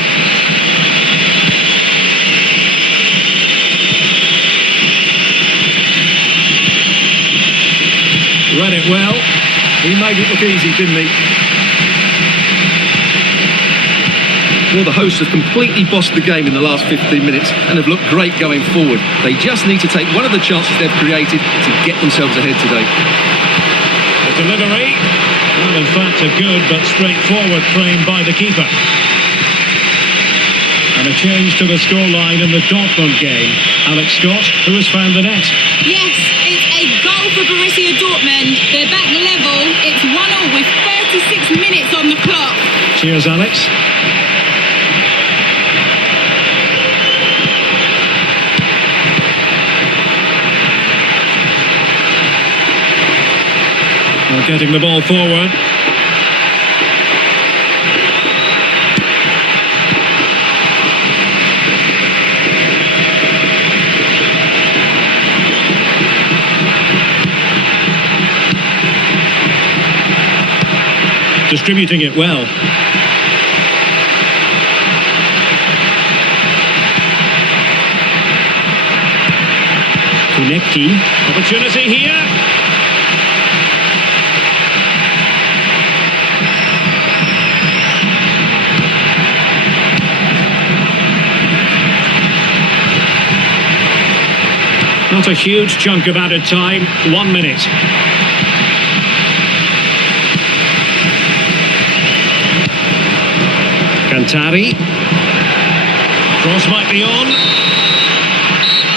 Read it well. He made it look easy, didn't he? Well, the hosts have completely bossed the game in the last 15 minutes and have looked great going forward. They just need to take one of the chances they've created to get themselves ahead today. The delivery. Well, in fact, a good but straightforward frame by the keeper. And a change to the scoreline in the Dortmund game. Alex Scott, who has found the net. Yes, it's a goal for Borussia Dortmund. They're back level. It's 1-1 with 36 minutes on the clock. Cheers, Alex. Well, getting the ball forward. distributing it well. Konecki, opportunity here. Not a huge chunk of added time, 1 minute. Alcantara. Cross might be on.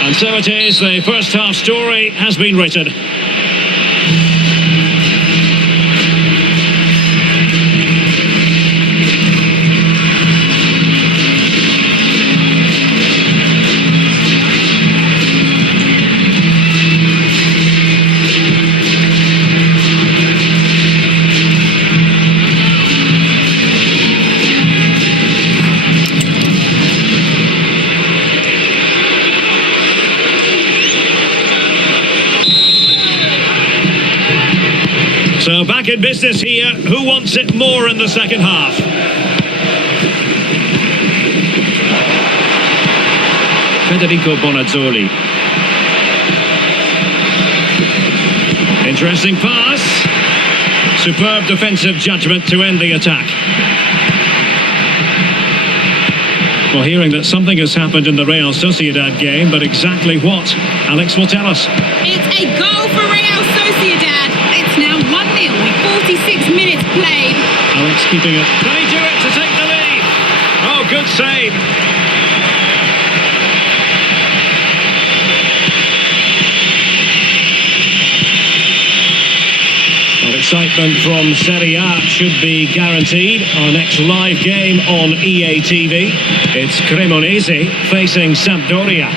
And so it is, the first half story has been written. So back in business here. Who wants it more in the second half? Federico Bonazzoli. Interesting pass. Superb defensive judgment to end the attack. Well, hearing that something has happened in the Real Sociedad game, but exactly what? Alex will tell us. It's a goal for Real Sociedad. It's now 1-0 with 46 minutes played. Alex keeping it. Can he do it to take the lead? Oh, good save. Well, excitement from SerieA should be guaranteed. Our next live game on EA TV. It's Cremonese facing Sampdoria.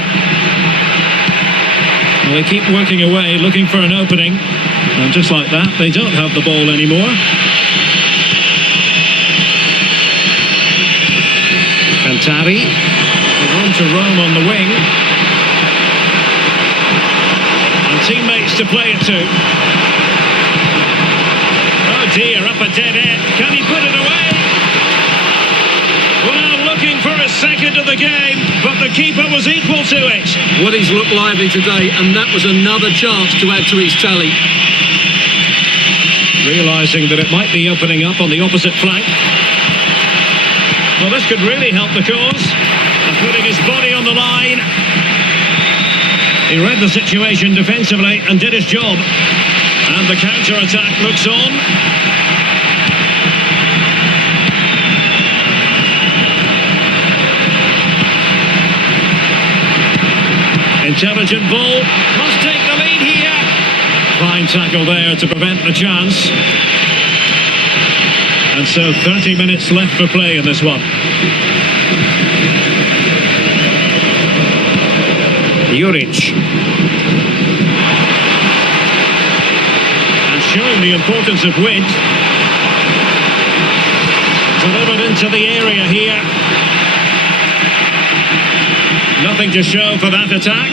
Well, they keep working away, looking for an opening. And just like that, they don't have the ball anymore. Alcantara. Room to roam on the wing. And teammates to play it to. Oh dear, up a dead end. Can he put it away? Well, looking for a second of the game, but the keeper was equal to it. Well, he's looked lively today, and that was another chance to add to his tally. Realising that it might be opening up on the opposite flank. Well, this could really help the cause. And putting his body on the line. He read the situation defensively and did his job. And the counter-attack looks on. Intelligent ball. Must take the lead here. Fine tackle there to prevent the chance. And so 30 minutes left for play in this one. Juric. And showing the importance of width. Delivered into the area here. Nothing to show for that attack.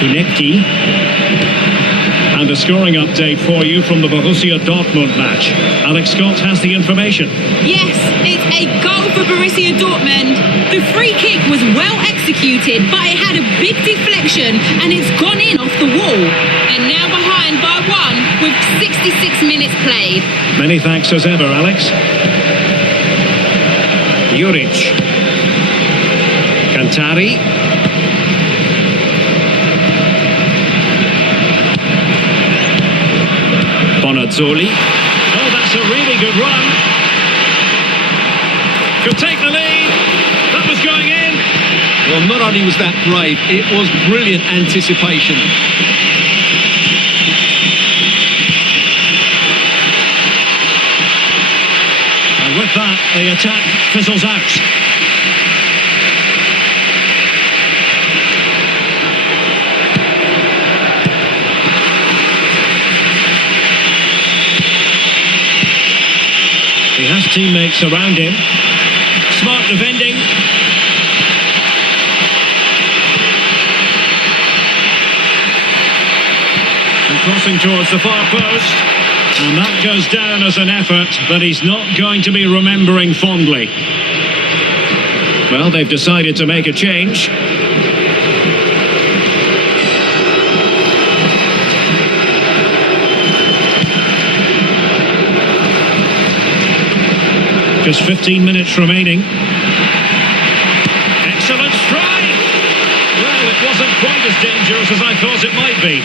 Konecki. And a scoring update for you from the Borussia Dortmund match. Alex Scott has the information. Yes, it's a goal for Borussia Dortmund. The free kick was well executed, but it had a big deflection and it's gone in off the wall. They're now behind by 1 with 66 minutes played. Many thanks as ever, Alex. Juric. Alcantara. Bonazzoli. Oh, that's a really good run. Could take the lead. That was going in. Well, not only was that brave, it was brilliant anticipation. And with that, the attack fizzles out. He has teammates around him. Smart defending. And crossing towards the far post. And that goes down as an effort that he's not going to be remembering fondly. Well, they've decided to make a change. Just 15 minutes remaining. Excellent strike! Well, it wasn't quite as dangerous as I thought it might be.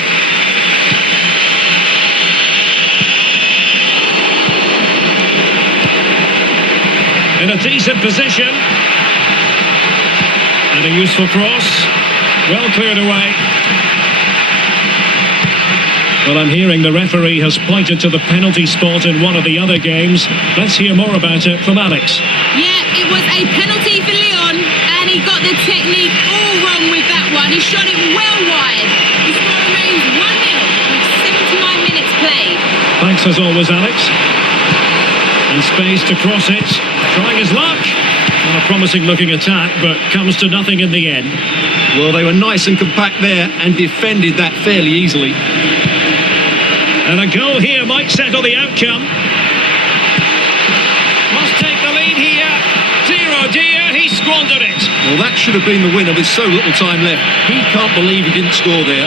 In a decent position. And a useful cross. Well cleared away. Well, I'm hearing the referee has pointed to the penalty spot in one of the other games. Let's hear more about it from Alex. Yeah, it was a penalty for Leon, and he got the technique all wrong with that one. He shot it well wide. The score remains 1-0 with 79 minutes played. Thanks as always, Alex. And space to cross it. Trying his luck. Well, a promising looking attack, but comes to nothing in the end. Well, they were nice and compact there and defended that fairly easily. And a goal here might settle the outcome. Must take the lead here. Dear oh dear, he squandered it. Well, that should have been the winner with so little time left. He can't believe he didn't score there.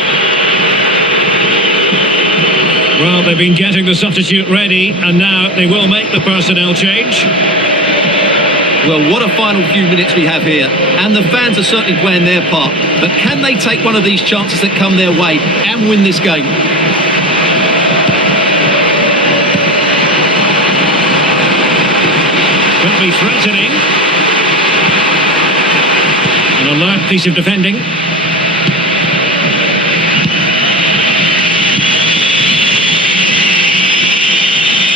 Well, they've been getting the substitute ready, and now they will make the personnel change. Well, what a final few minutes we have here. And the fans are certainly playing their part. But can they take one of these chances that come their way and win this game? Could be threatening. An alert piece of defending.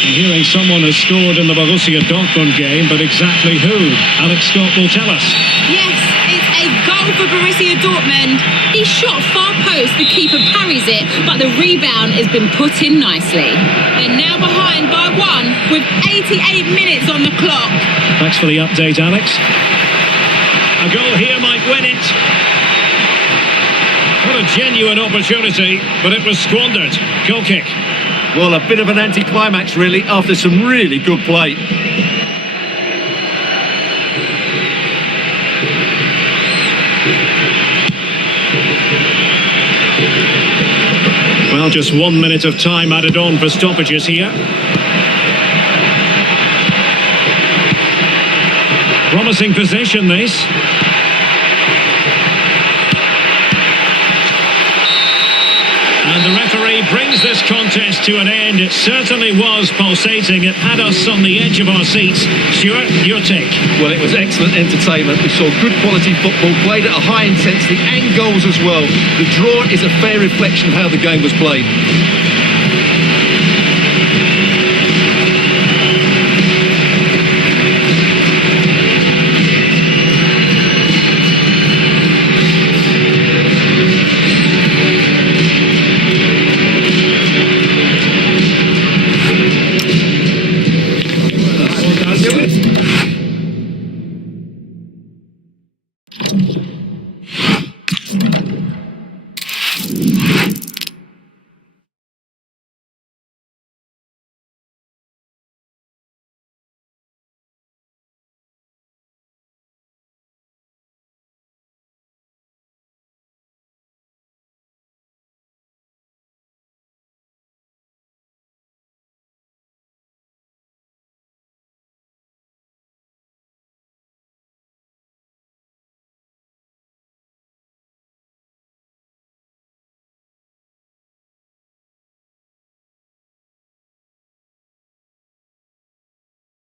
I'm hearing someone has scored in the Borussia Dortmund game, but exactly who? Alex Scott will tell us. Yes, it's a goal for Borussia Dortmund. He shot far post, the keeper parries it, but the rebound has been put in nicely. They're now behind by 1 with 88 minutes on the clock. Thanks for the update, Alex. A goal here might win it. What a genuine opportunity, but it was squandered. Goal kick. Well, a bit of an anticlimax, really, after some really good play. Well, just 1 minute of time added on for stoppages here. Promising position, this. And the referee brings this contest to an end. It certainly was pulsating. It had us on the edge of our seats. Stuart, your take? Well, it was excellent entertainment. We saw good quality football, played at a high intensity and goals as well. The draw is a fair reflection of how the game was played. Thank you.